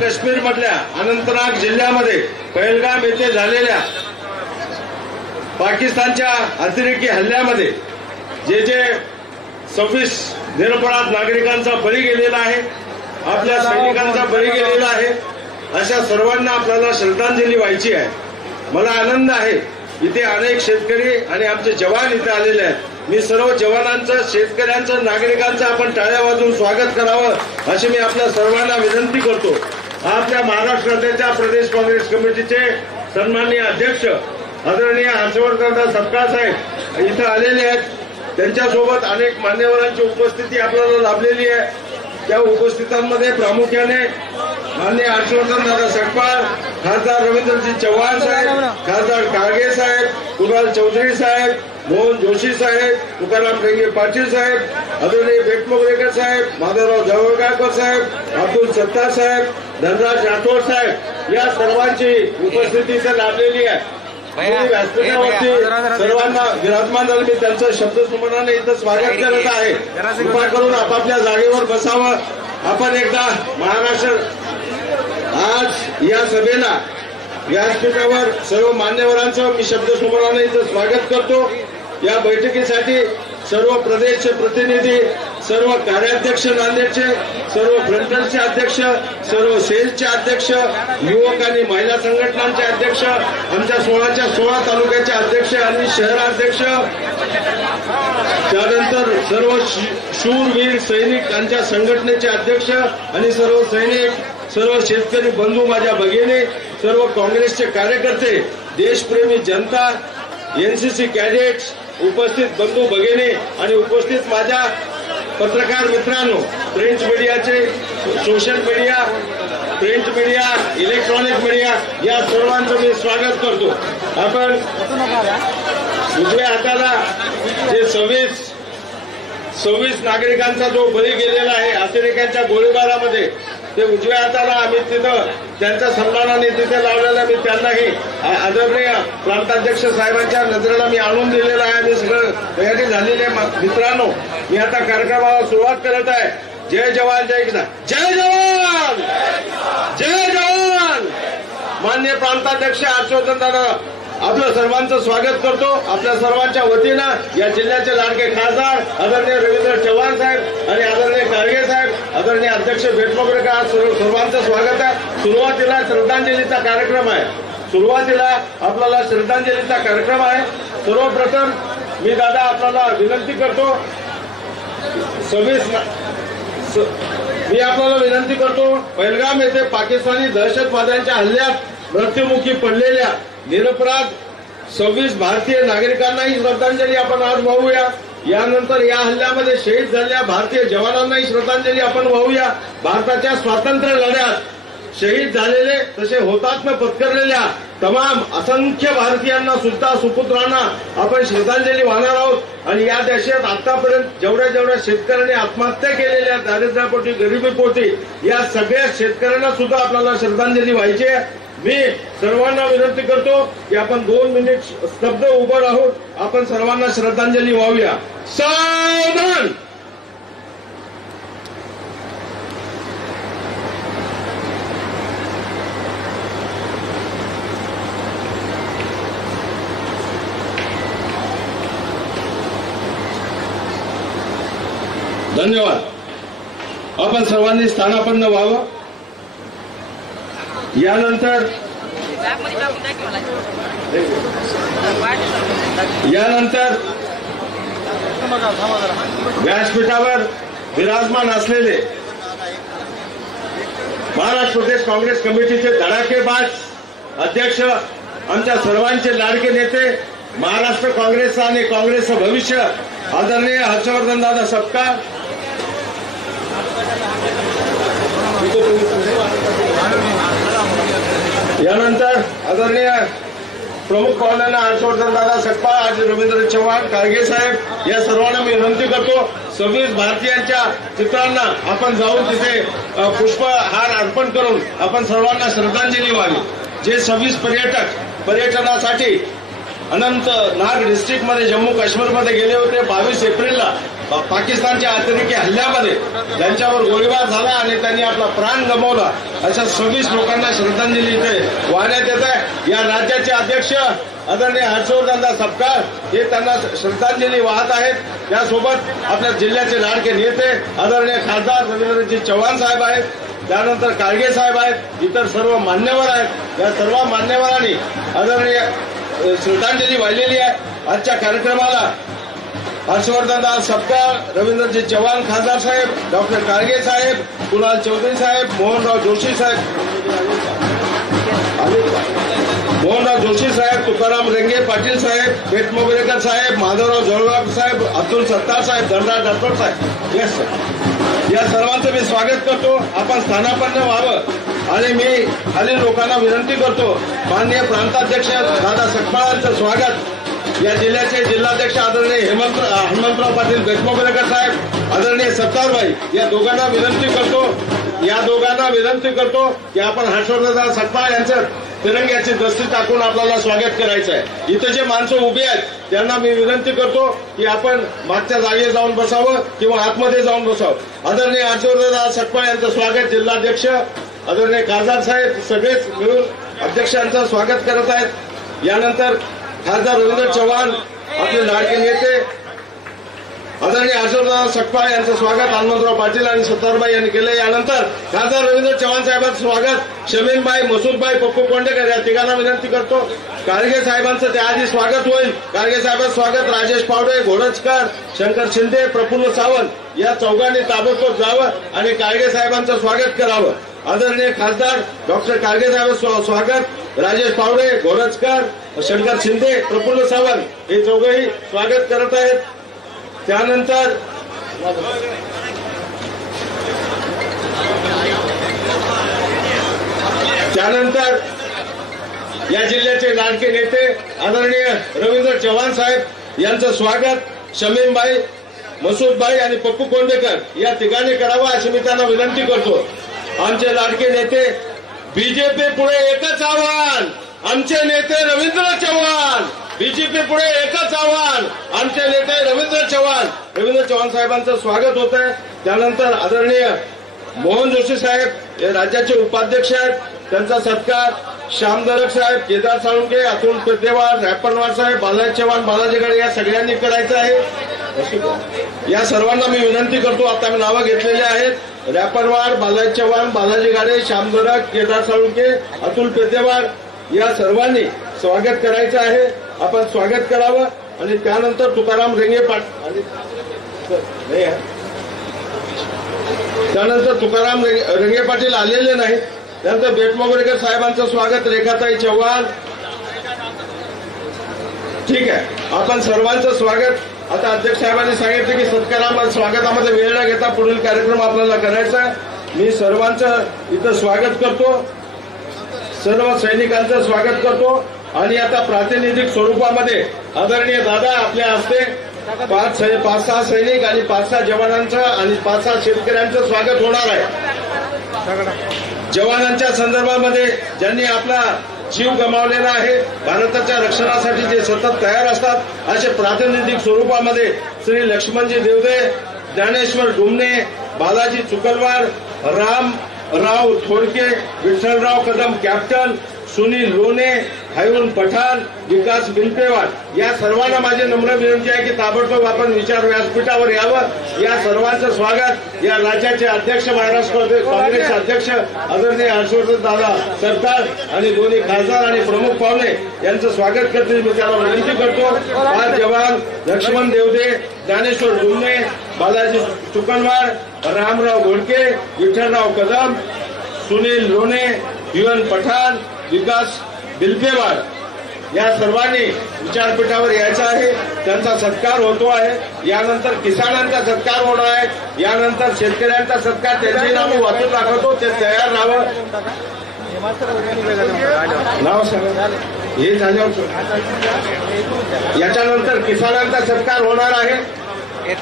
काश्मीरमधल्या अनंतनाग जिल्ह्यामध्ये पहलगाम येथे झालेल्या पाकिस्तानच्या अतिरेकी हल्ल्यामध्ये जे 26 निरपराध नागरिकांचा बळी गेलेला आहे, आपल्या सैनिकांचा बळी गेलेला आहे, अशा सर्वांना आपल्याला श्रद्धांजली व्हायची आहे. मला आनंद आहे इथे अनेक शेतकरी आणि आमचे जवान इथे आलेले आहेत. मी सर्व जवानांचं, शेतकऱ्यांचं, नागरिकांचं आपण टाळ्या वाजवून स्वागत करावं अशी मी आपल्या सर्वांना विनंती करतो. आपल्या महाराष्ट्र राज्याच्या प्रदेश काँग्रेस कमिटीचे सन्माननीय अध्यक्ष आदरणीय हर्षवर्धन सपकाळ साहेब इथं आलेले आहेत. त्यांच्यासोबत अनेक मान्यवरांची उपस्थिती आपल्याला लाभलेली आहे. त्या उपस्थितांमध्ये प्रामुख्याने माननीय हर्षवर्धन दादा सपकाळ, खासदार रवींद्रजी चव्हाण साहेब, खासदार काळगे साहेब, कुणाल चौधरी साहेब, मोहन जोशी साहेब, तुकाराम रेंगे पाटील साहेब, आदरणीय बेटमोगरेकर साहेब, माधवराव जवळगावकर साहेब, अब्दुल सत्तार साहेब, धनराज राठोड साहेब या सर्वांची उपस्थिती इथे लाभलेली आहे. व्यासपीठावरती सर्वांना विराजमान झाले. मी त्यांचं शब्दसुमनाने इथं स्वागत करत आहे. कृपा करून आपापल्या जागेवर बसावं. आपण एकदा महाराष्ट्र आज या सभेला व्यासपीठावर सर्व मान्यवरांचं मी शब्दसुमनाने इथं स्वागत करतो. या बैठकीसाठी सर्व प्रदेशचे प्रतिनिधी, सर्व कार्याध्यक्ष नांदेडचे, सर्व फ्रंटलचे अध्यक्ष, सर्व सेलचे अध्यक्ष, युवक आणि महिला संघटनांचे अध्यक्ष, आमच्या 16 तालुक्याचे अध्यक्ष आणि शहराध्यक्ष, त्यानंतर सर्व शूरवीर सैनिक त्यांच्या संघटनेचे अध्यक्ष आणि सर्व सैनिक, सर्व शेतकरी बंधू, माझ्या भगिनी, सर्व काँग्रेसचे कार्यकर्ते, देशप्रेमी जनता, एनसीसी कॅडेट्स, उपस्थित बंधू भगिनी आणि उपस्थित माझ्या पत्रकार मित्रांनो, प्रिंट मीडियाचे, social media, print media, electronic media या सर्वांचं मी स्वागत करतो. आपण उजव्या हाताला जे 26 नागरिकांचा जो बळी गेलेला आहे अतिरेक्यांच्या गोळीबारामध्ये, ते उजव्या हाताला आम्ही तिथं त्यांच्या सन्मानाने तिथे लावलेला मी त्यांनाही आदरणीय प्रांताध्यक्ष साहेबांच्या नजरेला मी आणून दिलेलं आहे. मी सगळं तयारी झालेले मित्रांनो, मी आता कार्यक्रमाला सुरुवात करत आहे. जय जवान जय किसान. जय जवान जय जवान. माननीय प्रांताध्यक्ष हर्षवर्धन दादा आपलं सर्वांचं स्वागत करतो. आपल्या सर्वांच्या वतीनं या जिल्ह्याचे लाडके खासदार आदरणीय रवींद्र चव्हाण साहेब आणि आदरणीय काळगे साहेब, आदरणीय अध्यक्ष बेटमोगरेकर सर्वांचं स्वागत आहे. सुरुवातीला श्रद्धांजलीचा कार्यक्रम आहे. सुरुवातीला आपल्याला श्रद्धांजलीचा कार्यक्रम आहे. सर्वप्रथम मी दादा आपल्याला विनंती करतो, मी आपल्याला विनंती करतो, पहलगाम येथे पाकिस्तानी दहशतवाद्यांच्या हल्ल्यात मृत्युमुखी पडलेल्या निरपराध 26 भारतीय नागरिकांनाही श्रद्धांजली आपण आज वाहूया. यानंतर या हल्ल्यामध्ये शहीद झालेल्या भारतीय जवानांनाही श्रद्धांजली आपण वाहूया. भारताच्या स्वातंत्र्य लढ्यात शहीद झालेले तसे हुतात्मा पत्करलेल्या तमाम असंख्य भारतीयांना सुद्धा सुपुत्रांना आपण श्रद्धांजली वाहणार आहोत। आणि या देशात आतापर्यंत जेवढ्या शेतकऱ्यांनी आत्महत्या केलेल्या दारिद्र्यापोटी गरिबीपोटी या सगळ्या शेतकऱ्यांना सुद्धा आपल्याला श्रद्धांजली व्हायची आहे। मी सर्वांना विनंती करतो की आपण 2 मिनिट स्तब्ध उभं राहून आपण सर्वांना श्रद्धांजली वाहूया। सावधान। धन्यवाद। आपण सर्वांनी स्थानापन्न व्हावं। यानंतर व्यासपीठावर विराजमान असलेले महाराष्ट्र प्रदेश काँग्रेस कमिटीचे धडाकेबाज अध्यक्ष, आमच्या सर्वांचे लाडके नेते, महाराष्ट्र काँग्रेसचा आणि काँग्रेसचं भविष्य आदरणीय हर्षवर्धन दादा सपकाळ, यानंतर आदरणीय प्रमुख पाहुण्यांना हर्षवर्धन दादा सपकाळ, आज रवींद्र चव्हाण, कारगे साहेब या सर्वांना मी विनंती करतो 26 भारतीयांच्या चित्रांना आपण जाऊन तिथे पुष्पहार अर्पण करून आपण सर्वांना श्रद्धांजली व्हावी। जे 26 पर्यटनासाठी अनंतनाग डिस्ट्रिक्टमध्ये जम्मू काश्मीरमध्ये गेले होते 22 एप्रिलला पाकिस्तानच्या अतिरेकी हल्ल्यामध्ये ज्यांच्यावर गोळीबार झाला आणि त्यांनी आपला प्राण गमावला, अशा 26 लोकांना श्रद्धांजली इथे वाहण्यात येत आहे। या राज्याचे अध्यक्ष आदरणीय हर्षवर्धन सपकाळ हे त्यांना श्रद्धांजली वाहत आहेत। त्यासोबत आपल्या जिल्ह्याचे लाडके नेते आदरणीय खासदार रवींद्रजी चव्हाण साहेब आहेत, त्यानंतर कारगे साहेब आहेत, इतर सर्व मान्यवर आहेत। या सर्व मान्यवरांनी आदरणीय श्रद्धांजली वाहिलेली आहे। आजच्या कार्यक्रमाला हर्षवर्धन सपकाळ, रवींद्रजी चव्हाण खासदार साहेब, डॉक्टर कारगे साहेब, कुणाल चौधरी साहेब, मोहनराव जोशी साहेब, तुकाराम रेंगे पाटील साहेब, पेठमोगरेकर साहेब, माधवराव जळगाव साहेब, अब्दुल सत्तार साहेब, धनराज राठोड साहेब, येस सर, या सर्वांचं मी स्वागत करतो। आपण स्थानापन्न व्हावं आणि मी खालील लोकांना विनंती करतो, माननीय प्रांताध्यक्ष दादा सपकाळांचं स्वागत, या जिल्ह्याचे जिल्हाध्यक्ष आदरणीय हनुमंतराव पाटील पेठमोगरेकर साहेब, आदरणीय सत्तारबाई, या दोघांना विनंती करतो की आपण हर्षवर्धन सपकाळ यांचं तिरंग्याची दस्ती टाकून आपल्याला स्वागत करायचं आहे। इथे जे माणसं उभी आहेत त्यांना मी विनंती करतो की आपण मागच्या जागेवर जाऊन बसावं किंवा आतमध्ये जाऊन बसावं। आदरणीय हर्षवर्धन सपकाळ यांचं स्वागत जिल्हाध्यक्ष आदरणीय खासदार साहेब सगळेच मिळून अध्यक्षांचं स्वागत करत आहेत। यानंतर खासदार रवींद्र चव्हाण आपले लाडके नेते आदरणीय हर्षवर्धन सपकाळ यांचं स्वागत हनुमंतराव पाटील आणि सत्तारबाई यांनी केलं। यानंतर खासदार रवींद्र चव्हाण साहेबांचं स्वागत शमीनबाई, मसूदबाई, पप्पू कोंडेकर या तिघांना विनंती करतो। कारगे साहेबांचं त्याआधी स्वागत होईल। कारगे साहेबांचं स्वागत राजेश पावडे, घोडजकर, शंकर शिंदे, प्रफुल्ल सावंत या चौघांनी ताबडतोब जावं आणि कारगे साहेबांचं स्वागत करावं। आदरणीय खासदार डॉक्टर कारगे साहेबांचं स्वागत, राजेश पावडे, घोडजकर, शंकर शिंदे, प्रफुल्ल सावंत हे चौघही स्वागत करत आहेत। त्यानंतर या जिल्ह्याचे लाडके नेते आदरणीय रवींद्र चव्हाण साहेब यांचं स्वागत शमीमबाई, मसूदबाई आणि पप्पू कोंडेकर या तिघांनी करावं अशी मी त्यांना विनंती करतो। आमचे लाडके नेते, बीजेपी पुढे एकच आव्हान, आमचे नेते रवींद्र चव्हाण, बीजेपी पुढे एकच आव्हान, आमचे नेते रवींद्र चव्हाण साहेबांचं स्वागत होत आहे। त्यानंतर आदरणीय मोहन जोशी साहेब हे राज्याचे उपाध्यक्ष आहेत, त्यांचा सत्कार श्याम दरक साहेब, केदार साळुंके, अतुल पेद्देवार, रॅपनवार साहेब, बालाजी चव्हाण, बालाजी गडे या सगळ्यांनी करायचं आहे। या सर्वांना मी विनंती करतो, आता मी नावं घेतलेली आहेत, रॅपनवार, बालाजी चव्हाण, बालाजी गाडे, श्याम दरक, केदार साळुंके, अतुल पेद्देवार या सर्वांनी स्वागत करायचं आहे। आपण स्वागत करावं आणि त्यानंतर तुकाराम रेंगे पाटील, त्यानंतर तुकाराम रेंगे पाटील आलेले नाहीत, त्यानंतर पेठमोगरेकर साहेबांचं स्वागत, रेखाताई चव्हाण, ठीक आहे। आपण सर्वांचं स्वागत। आता अध्यक्ष साहेबांनी सांगितलं की सत्कारामध्ये स्वागतामध्ये वेळ न घेता पुढील कार्यक्रम आपल्याला करायचा आहे। मी सर्वांचं इथं स्वागत करतो, सर्व सैनिकांचं स्वागत करतो आणि आता प्रातिनिधिक स्वरूपामध्ये आदरणीय दादा आपल्या हस्ते 5-6 सैनिक आणि 5-6 जवानांचं आणि 5-6 शेतकऱ्यांचं स्वागत होणार आहे। जवानांच्या संदर्भामध्ये ज्यांनी आपला जीव गमावलेला आहे, भारताच्या रक्षणासाठी जे सतत तयार असतात, असे प्रातिनिधिक स्वरूपामध्ये श्री लक्ष्मणजी देवदे, ज्ञानेश्वर डुमणे, बालाजी चुकलवार, रामराव थोडके, विठ्ठलराव कदम कॅप्टन, सुनील लोणे, हायून पठाण, विकास बिलपेवार या सर्वांना माझी नम्र विनंती आहे की ताबडतोब आपण विचार व्यासपीठावर यावं। या सर्वांचं स्वागत या राज्याचे अध्यक्ष, महाराष्ट्र प्रदेश काँग्रेस अध्यक्ष आदरणीय हर्षवर्धन दादा सरकार आणि दोन्ही खासदार आणि प्रमुख पाहुणे यांचं स्वागत करते मी त्याला विनंती करतो। 5 जवान लक्ष्मण देवदे, ज्ञानेश्वर डुमणे, बालाजी चुकलवार, रामराव घोडके, विठ्ठलराव कदम, सुनील लोणे, हायून पठाण, विकास बिलपेवार या सर्वांनी विचारपीठावर यायचं आहे। त्यांचा सत्कार होतो आहे। यानंतर किसानांचा सत्कार होणार आहे। यानंतर शेतकऱ्यांचा सत्कार, त्यांची नावं वाचून दाखवतो, ते तयार राहावं। नाव सांगा हे झाल्यावर याच्यानंतर किसानांचा सत्कार होणार आहे,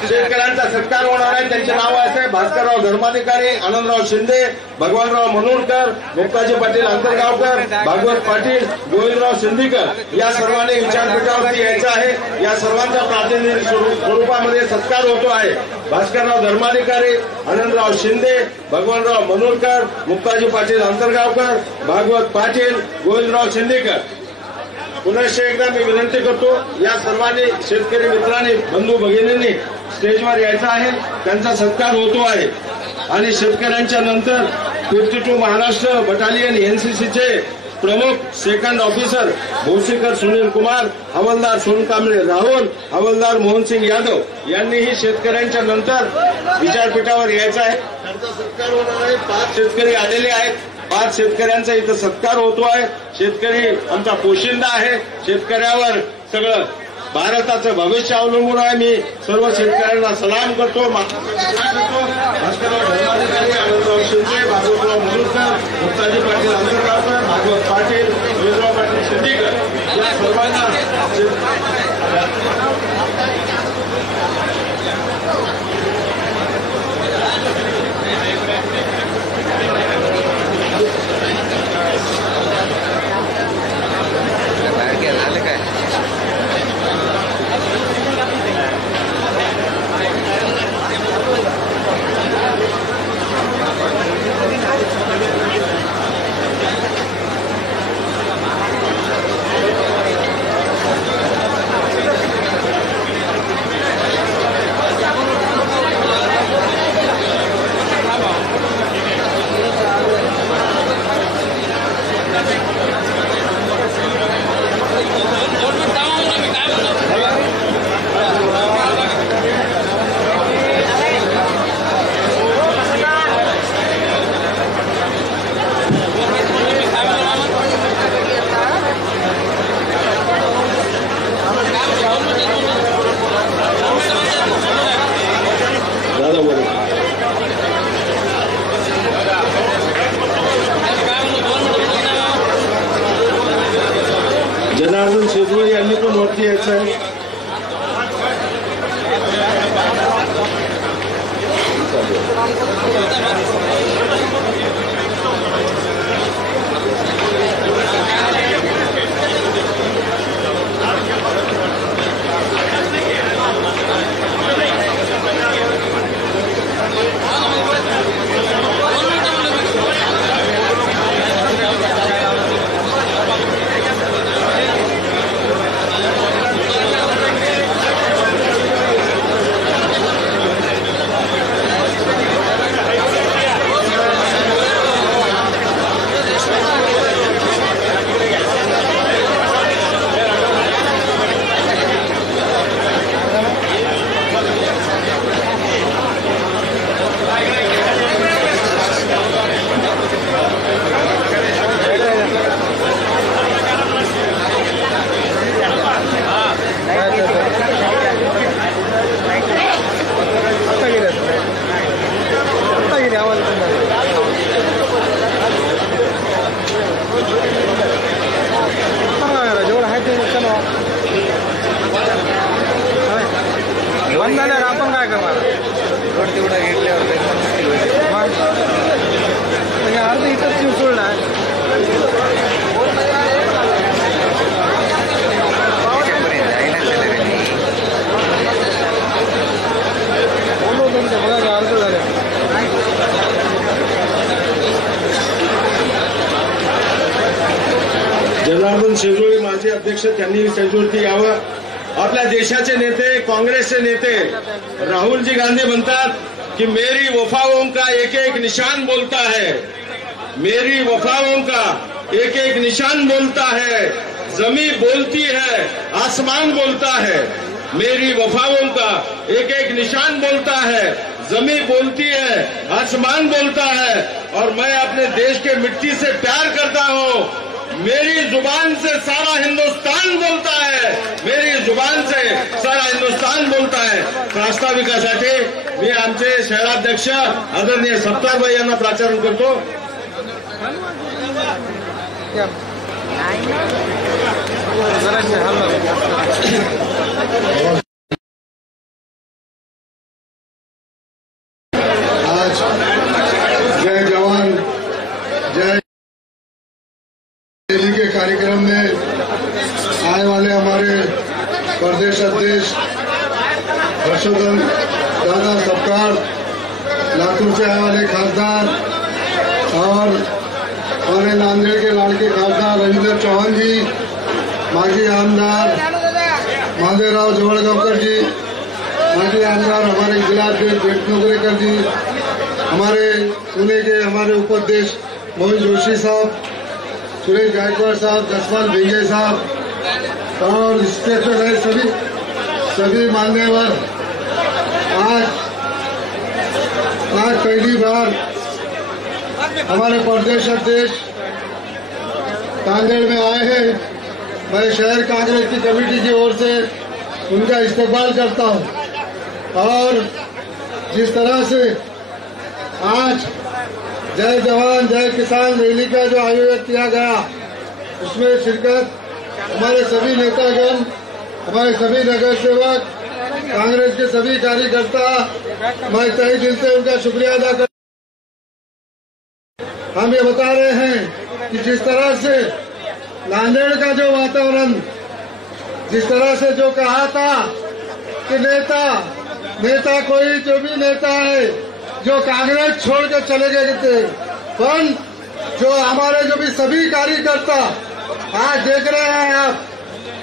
शेतकऱ्यांचा सत्कार होणार आहे। त्यांचे नाव असे भास्करराव धर्माधिकारी, आनंदराव शिंदे, भगवानराव मनोरकर, मुक्ताजी पाटील आंतरगावकर, भागवत पाटील, गोविंदराव सिंदीकर या सर्वांनी विचारपीठावरती यायचं आहे। या सर्वांचा प्रातिनिधिक स्वरूपामध्ये सत्कार होतो आहे। भास्करराव धर्माधिकारी, आनंदराव शिंदे, भगवानराव मनोरकर, मुक्ताजी पाटील आंतरगावकर, भागवत पाटील, गोविंदराव सिंदीकर। पुन्हा एकदा मी विनंती करतो, या सर्वांनी शेतकरी मित्रांनी, बंधू भगिनींनी स्टेजवर यायचं आहे। त्यांचा सत्कार होतो आहे। आणि शेतकऱ्यांच्या नंतर 52 महाराष्ट्र बटालियन एनसीसीचे प्रमुख सेकंड ऑफिसर भोसीकर सुनील कुमार, हवालदार सोनकांबळे राहुल, हवालदार मोहनसिंग यादव यांनीही शेतकऱ्यांच्या नंतर विचारपीठावर यायचं आहे। त्यांचा सत्कार होणार आहे। 5 शेतकरी आलेले आहेत। 5 शेतकऱ्यांचा इथं सत्कार होतो आहे। शेतकरी आमचा पोशिंदा आहे। शेतकऱ्यावर सगळं भारताचं भविष्य अवलंबून आहे। मी सर्व शेतकऱ्यांना सलाम करतो। भास्करराव धर्माधिकारी, आनंदराव शिंदे, भागवतराव मनोरकर, मुक्ताजी पाटील आंतरगावकर, भागवत पाटील, गोविंदराव पाटील सिंदीकर या सर्वांना जनार्दन शेजवळ यांनी पण वरती यायचं आहे। शेजोळी माजी अध्यक्ष त्यांनी स्टेजवरती यावं. आपल्या देशाचे नेते, काँग्रेसचे नेते राहुलजी गांधी म्हणतात कि मेरी वफाओं का एक एक निशान बोलता है, मेरी वफाओं का एक एक निशान बोलता है, जमीन बोलती है, आसमान बोलता है. मेरी वफाओं का एक एक निशान बोलता है, जमीन बोलती है, आसमान बोलता है. और मैं अपने देश के मिट्टी से प्यार करता हूं. मेरी जुबान से सारा हिंदुस्तान बोलता है, मेरी जुबान से सारा हिंदुस्तान बोलता है. प्रास्ताविकासाठी मी आमचे शहराध्यक्ष आदरणीय सत्तारभाई यांना प्राचारण करतो. आज जय जवान जय दिल्ली के कार्यक्रम में आने वाले हमारे प्रदेश अध्यक्ष हर्षवर्धन दादा सपकाळ, लातूर से आने वाले खासदार और हमारे नांदेड़ के लाड़के खासदार रविंद्र चौहान जी, माजी आमदार महादेवराव जवळगावकर जी, माजी आमदार हमारे जिला अध्यक्ष बेटनोगरेकर जी, हमारे पुणे के हमारे उपाध्यक्ष मोहन जोशी साहब, सुरेश गायकवाड़ साहब, जसपाल भिंगे साहब और स्टेज पर रहे सभी मान्यवर आज पहली बार हमारे प्रदेश अध्यक्ष नांदेड़ में आए हैं. मैं शहर कांग्रेस की कमेटी की ओर से उनका इस्तेमाल करता हूं. और जिस तरह से आज जय जवान जय किसान रैली का जो आयोजन किया गया, उसमें शिरकत हमारे सभी नेतागण, हमारे सभी नगर सेवक, कांग्रेस के सभी कार्यकर्ता, मैं तहे दिल से उनका शुक्रिया अदा कर. हम ये बता रहे हैं कि जिस तरह से नांदेड़ का जो वातावरण, जिस तरह से जो कहा था कि नेता कोई जो भी नेता है जो कांग्रेस छोड़ के चले गए थे, पर जो हमारे जो भी सभी कार्यकर्ता आज देख रहे हैं आप,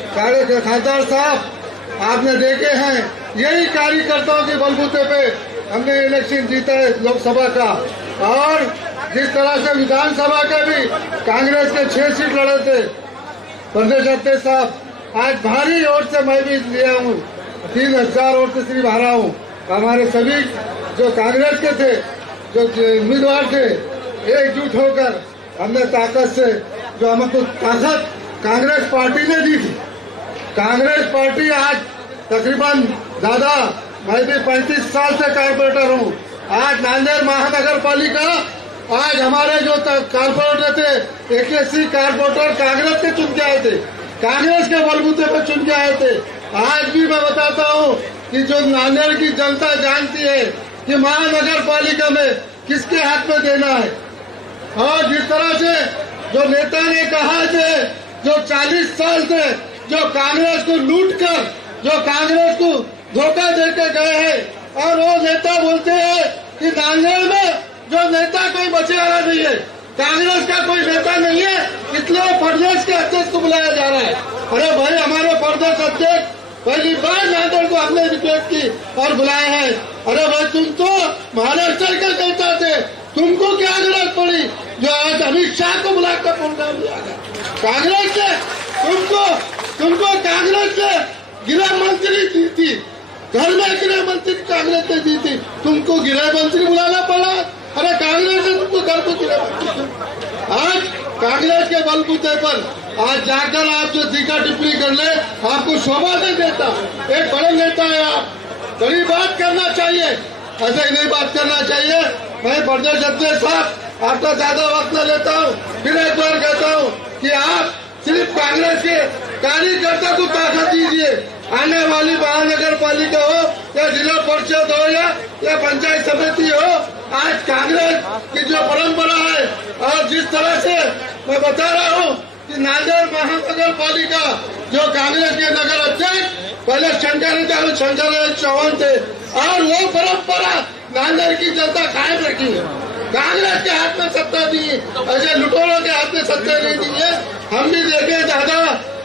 खासदार साहब आपने देखे हैं, यही कार्यकर्ताओं के बलबूते पे हमने इलेक्शन जीता है लोकसभा का. और जिस तरह से विधानसभा के भी कांग्रेस के 6 सीट लड़े थे, प्रदेश अध्यक्ष साहब आज भारी वोट से मैं भी लिया हूँ, 3000 वोट से सिर्फ हारा हूँ. हमारे सभी जो कांग्रेस के थे, जो उम्मीदवार थे, एकजुट होकर हमने ताकत से जो हमको ताकत कांग्रेस पार्टी ने दी थी. कांग्रेस पार्टी आज तकरीबन दादा मैं भी 35 साल से कारपोरेटर हूँ. आज नांदेड़ महानगर पालिका आज हमारे जो कारपोरेटर थे 81 कारपोरेटर कांग्रेस के चुन के आए थे, कांग्रेस के बलबूते पर चुन के आए थे. आज भी मैं बताता हूँ कि जो नांदेड़ की जनता जानती है कि महानगर पालिका में किसके हाथ में देना है. और जिस तरह से जो नेता ने कहा थे, जो 40 साल से जो कांग्रेस को लूट कर जो कांग्रेस को धोखा देके गए हैं, और वो नेता बोलते हैं कि नांदेड़ में जो नेता कोई बचे वाला नहीं है, कांग्रेस का कोई नेता नहीं है, इसलिए प्रदेश के अध्यक्ष को बुलाया जा रहा है. अरे भाई, हमारे प्रदेश अध्यक्ष पहली बार नांदेड़ को हमने रिक्वेस्ट की और बुलाया है. अरे भाई, तुम तो महाराष्ट्र के नेता थे, तुमको क्या जरूरत पड़ी जो आज अमित शाह को बुलाकर प्रोग्राम दिया गया. कांग्रेस से तुमको कांग्रेस से गृह मंत्री दी थी, घर में गृह मंत्री कांग्रेस ने दी थी, तुमको गृह मंत्री बुलाना पड़ा. अरे कांग्रेस ने तुमको घर को गृह मंत्री. आज कांग्रेस के बलबूते पर आज जाकर आप जो टीका टिप्पणी कर ले, आपको शोभा नहीं देता. एक बड़े नेता है आप, बड़ी बात करना चाहिए, ऐसे ही नहीं बात करना चाहिए. मैं प्रदेश अध्यक्ष साहब आपका ज्यादा वक्त न लेता हूँ. फिर एक बार कहता हूँ कि आप सिर्फ कांग्रेस के कार्यकर्ता को ताकत दीजिए. आने वाली महानगर पालिका हो या जिला परिषद हो या पंचायत समिति हो, आज कांग्रेस की जो परंपरा है और जिस तरह से मैं बता रहा हूँ कि नांदेड़ महानगर पालिका जो कांग्रेस के नगर अध्यक्ष पहले शंकर चौहान थे, और वो परंपरा नांदेड़ की जनता कायम रखी है. कांग्रेस के हाथ में सत्ता दी, ऐसे लुटेरों के हाथ में सत्ता नहीं दी है। हम भी देखे दादा,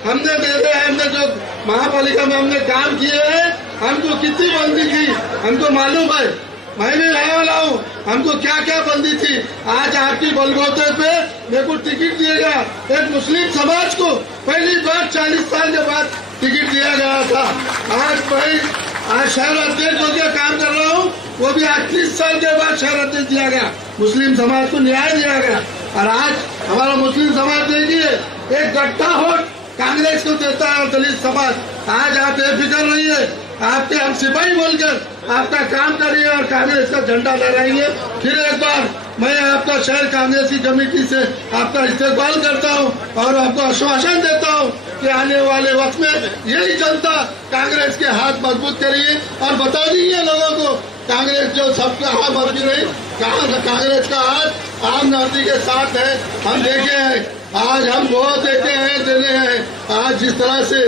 हमने देखे, हमने जो महापालिका में हमने काम किए हैं, हमको कितनी बंदी थी हमको मालूम है। मैं भी लाया वाला हूँ, हमको क्या क्या बंदी थी। आज आपकी बलबूते पे मेरे को टिकट दिएगा। एक मुस्लिम समाज को पहली बार 40 साल के बाद टिकट दिया गया था। आज शहर अध्यक्ष हो गया, काम कर रहा हूँ, वो भी 38 साल के बाद शहर अध्यक्ष दिया गया। मुस्लिम समाज को न्याय दिया गया। और आज हमारा मुस्लिम समाज देखिए, एक गड्ढा वोट कांग्रेस को देता है दलित समाज। आज आप बेफिक्र रहिए, आपके हम सिपाही बोलकर आपका काम करिए और कांग्रेस का झंडा लहराइए। फिर एक बार मैं आपका शहर कांग्रेस की कमेटी से आपका इस्तेकबाल करता हूं और आपको आश्वासन देता हूं कि आने वाले वक्त में यही जनता कांग्रेस के हाथ मजबूत करिए और बता दीजिए लोगों को, कांग्रेस जो सबका हाथ मजबूत नहीं, कांग्रेस का हाथ आम नागरिक के साथ है। हम देखे हैं, आज हम बहुत देते हैं, देने हैं। आज जिस तरह से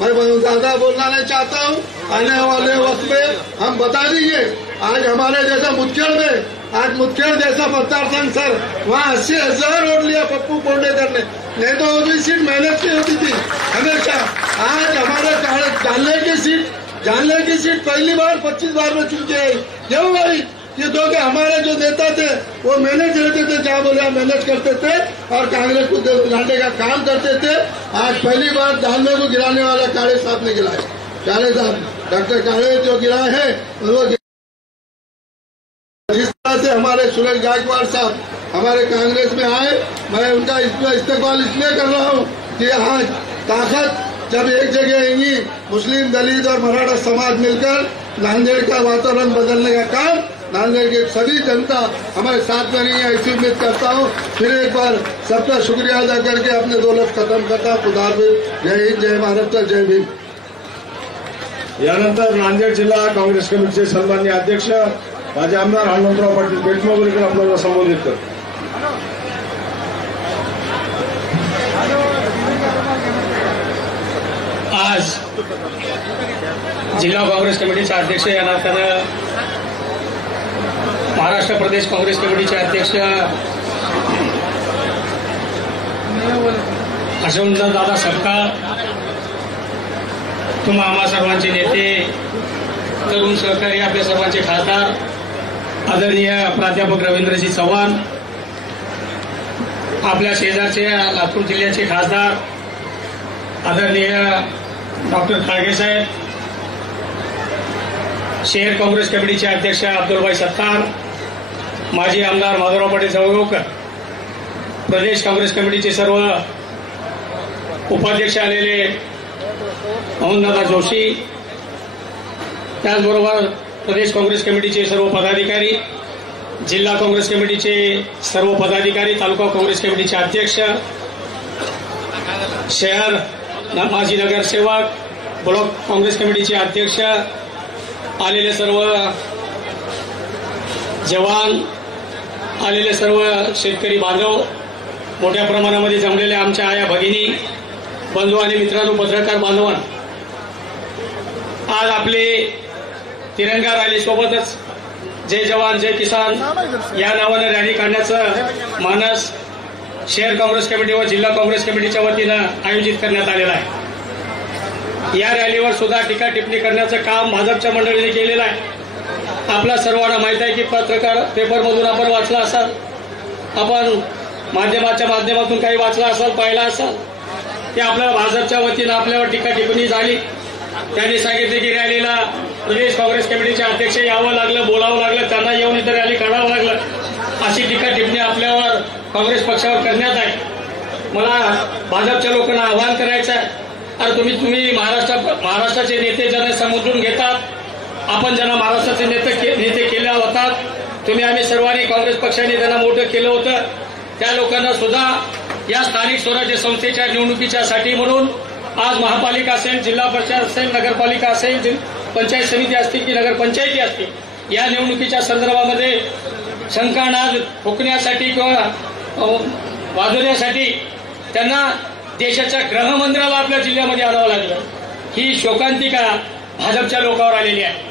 मैं ज्यादा बोलना नहीं चाहता हूँ, आने वाले वक्त में हम बता दीजिए। आज हमारे जैसा मुदखेड़ में, आज मुदखेड़ जैसा मतदार संघ सर, वहाँ 80,000 वोट लिया पप्पू कोंडेकर ने, नहीं तो वो भी सीट मेहनत की होती थी हमेशा। आज हमारे जानने की सीट पहली बार 25 बार में चुन के आई। क्यों भाई? ये दो के हमारे जो नेता थे वो मेहनत रहते थे, जहाँ बोले मेहनत करते थे और कांग्रेस को गिराने का काम करते थे। आज पहली बार दालमे को गिराने वाला काले साहब ने गिराया। काले साहब, डॉक्टर काले जो गिराए हैं वो, जिस तरह से हमारे सुरेश गायकवाड़ साहब हमारे कांग्रेस में आए, मैं उनका इस्तेकबाल इसलिए कर रहा हूँ कि आज ताकत जब एक जगह आएंगी, मुस्लिम, दलित और मराठा समाज मिलकर नांदेड़ का वातावरण बदलने का काम, नांदेड़ की सभी जनता हमारे साथ में नहीं है, ऐसी उम्मीद करता हूँ। फिर एक बार सबका शुक्रिया अदा करके अपने दौलत खत्म करता हूँ। खुदा हाफिज, जय हिंद, जय महाराष्ट्र, जय भीम। यानंतर नांदेड जिल्हा काँग्रेस कमिटीचे सन्माननीय अध्यक्ष माजी आमदार हनुमंतराव पाटील बेटमोगरीकर आपल्याला संबोधित करतात। आज जिल्हा काँग्रेस कमिटीचे अध्यक्ष या नात्यानं महाराष्ट्र प्रदेश काँग्रेस कमिटीचे अध्यक्ष दादा सपकाळ, तुम्हा आम्हा सर्वांचे नेते, तरुण सहकारी, आपल्या सर्वांचे खासदार आदरणीय प्राध्यापक रवींद्रजी चव्हाण, आपल्या शेजारचे लातूर जिल्ह्याचे खासदार आदरणीय डॉक्टर खाळगे साहेब, शहर काँग्रेस कमिटीचे अध्यक्ष अब्दुलभाई सत्तार, माजी आमदार माधवराव पाटील जवळगावकर, प्रदेश काँग्रेस कमिटीचे सर्व उपाध्यक्ष आलेले मोहनदादा जोशी, त्याचबरोबर प्रदेश काँग्रेस कमिटीचे सर्व पदाधिकारी, जिल्हा काँग्रेस कमिटीचे सर्व पदाधिकारी, तालुका काँग्रेस कमिटीचे अध्यक्ष, शहर माजी नगरसेवक, ब्लॉक काँग्रेस कमिटीचे अध्यक्ष, आलेले सर्व जवान, आलेले सर्व शेतकरी बांधव, मोठ्या प्रमाणामध्ये जमलेले आमच्या आया भगिनी, बंधू आणि मित्रांनो, पत्रकार बांधवांनो, आज आपले तिरंगा रॅली सोबतच जय जवान जय किसान या नावाने रॅली काढण्याचं मानस शहर काँग्रेस कमिटी व जिल्हा काँग्रेस कमिटीच्या वतीनं आयोजित करण्यात आलेला आहे। या रॅलीवर सुद्धा टीका टिप्पणी करण्याचं काम भाजपच्या मंडळीने केलेलं आहे। आपल्या सर्वांना माहित आहे की पत्रकार पेपरमधून आपण वाचला असाल, आपण माध्यमाच्या माध्यमातून काही वाचला असाल, पाहिला असाल की आपल्या भाजपच्या वतीनं आपल्यावर टीका टिप्पणी झाली। त्यांनी सांगितले की रॅलीला प्रदेश काँग्रेस कमिटीचे अध्यक्ष यावं लागलं, बोलावं लागलं, त्यांना येऊन इथं रॅली काढावं लागलं, अशी टीका टिप्पणी आपल्यावर काँग्रेस पक्षावर करण्यात आहे। मला भाजपच्या लोकांना आवाहन करायचं आहे, अरे तुम्ही महाराष्ट्राचे नेते ज्यांना समजून घेतात, आपण ज्यांना महाराष्ट्राचे नेते केले होतात, आम्ही सर्वांनी काँग्रेस पक्षाने त्यांना मोठं केलं होतं, त्या लोकांना सुद्धा या स्थानिक स्वराज्य संस्थेच्या निवडणुकीच्यासाठी म्हणून आज महापालिका असेल, जिल्हा परिषद असेल, नगरपालिका असेल, पंचायत समिती असतील की नगरपंचायती असतील, या निवडणुकीच्या संदर्भामध्ये शंकानाद ठोकण्यासाठी किंवा वाजवण्यासाठी त्यांना देशाच्या गृहमंत्र्याला आपल्या जिल्ह्यामध्ये आणावं लागलं। ही शोकांतिका भाजपच्या लोकांवर आलेली आहे।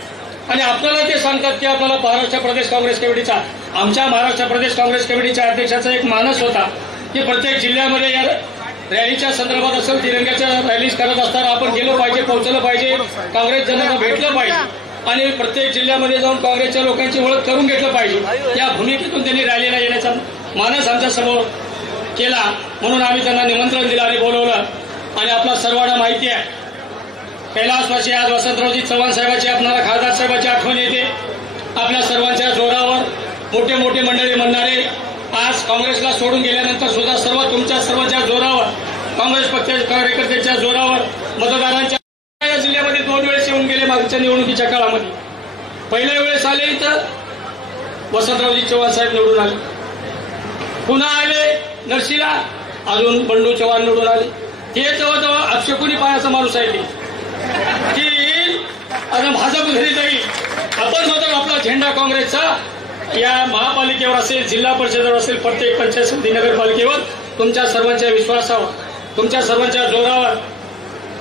आणि आपल्याला ते सांगतात की आपल्याला महाराष्ट्र प्रदेश काँग्रेस कमिटीचा, आमच्या महाराष्ट्र प्रदेश काँग्रेस कमिटीच्या अध्यक्षाचा एक मानस होता की प्रत्येक जिल्ह्यामध्ये या रॅलीच्या संदर्भात असेल, तिरंग्याच्या रॅलीज करत असताना आपण गेलो पाहिजे, पोहोचलं पाहिजे, काँग्रेस जनांना भेटलं पाहिजे आणि प्रत्येक जिल्ह्यामध्ये जाऊन काँग्रेसच्या लोकांची ओळख करून घेतलं पाहिजे. या भूमिकेतून त्यांनी रॅलीला येण्याचा मानस आमच्या समोर केला. म्हणून आम्ही त्यांना निमंत्रण दिलं आणि बोलवलं. आणि आपला सर्वांना माहिती आहे, कैलासवासी आज वसंतरावजी चव्हाण साहेबांची, आपल्याला खासदार साहेबांची आठवण येते. आपल्या सर्वांच्या जोरावर मोठे मोठे मंडळी म्हणणारे आज काँग्रेसला सोडून गेल्यानंतर सुद्धा तुमच्या सर्वांच्या जोरावर, काँग्रेस पक्षाच्या कार्यकर्त्यांच्या जोरावर, मतदारांच्या, या जिल्ह्यामध्ये 2 वेळेस येऊन गेले मागच्या निवडणुकीच्या काळामध्ये. पहिल्या वेळेस आले तर वसंतरावजी चव्हाण साहेब निवडून आले, पुन्हा आले नरशीला, अजून बंडू चव्हाण निवडून आले. हे जवळजवळ अपशकुनी पायाचा माणूस आहे ते, की आता भाजप घरी जाईल. आपण स्वतः आपला झेंडा काँग्रेसचा या महापालिकेवर असेल, जिल्हा परिषदेवर असेल, प्रत्येक पंचायत समिती, नगरपालिकेवर तुमच्या सर्वांच्या विश्वासावर, तुमच्या सर्वांच्या जोरावर.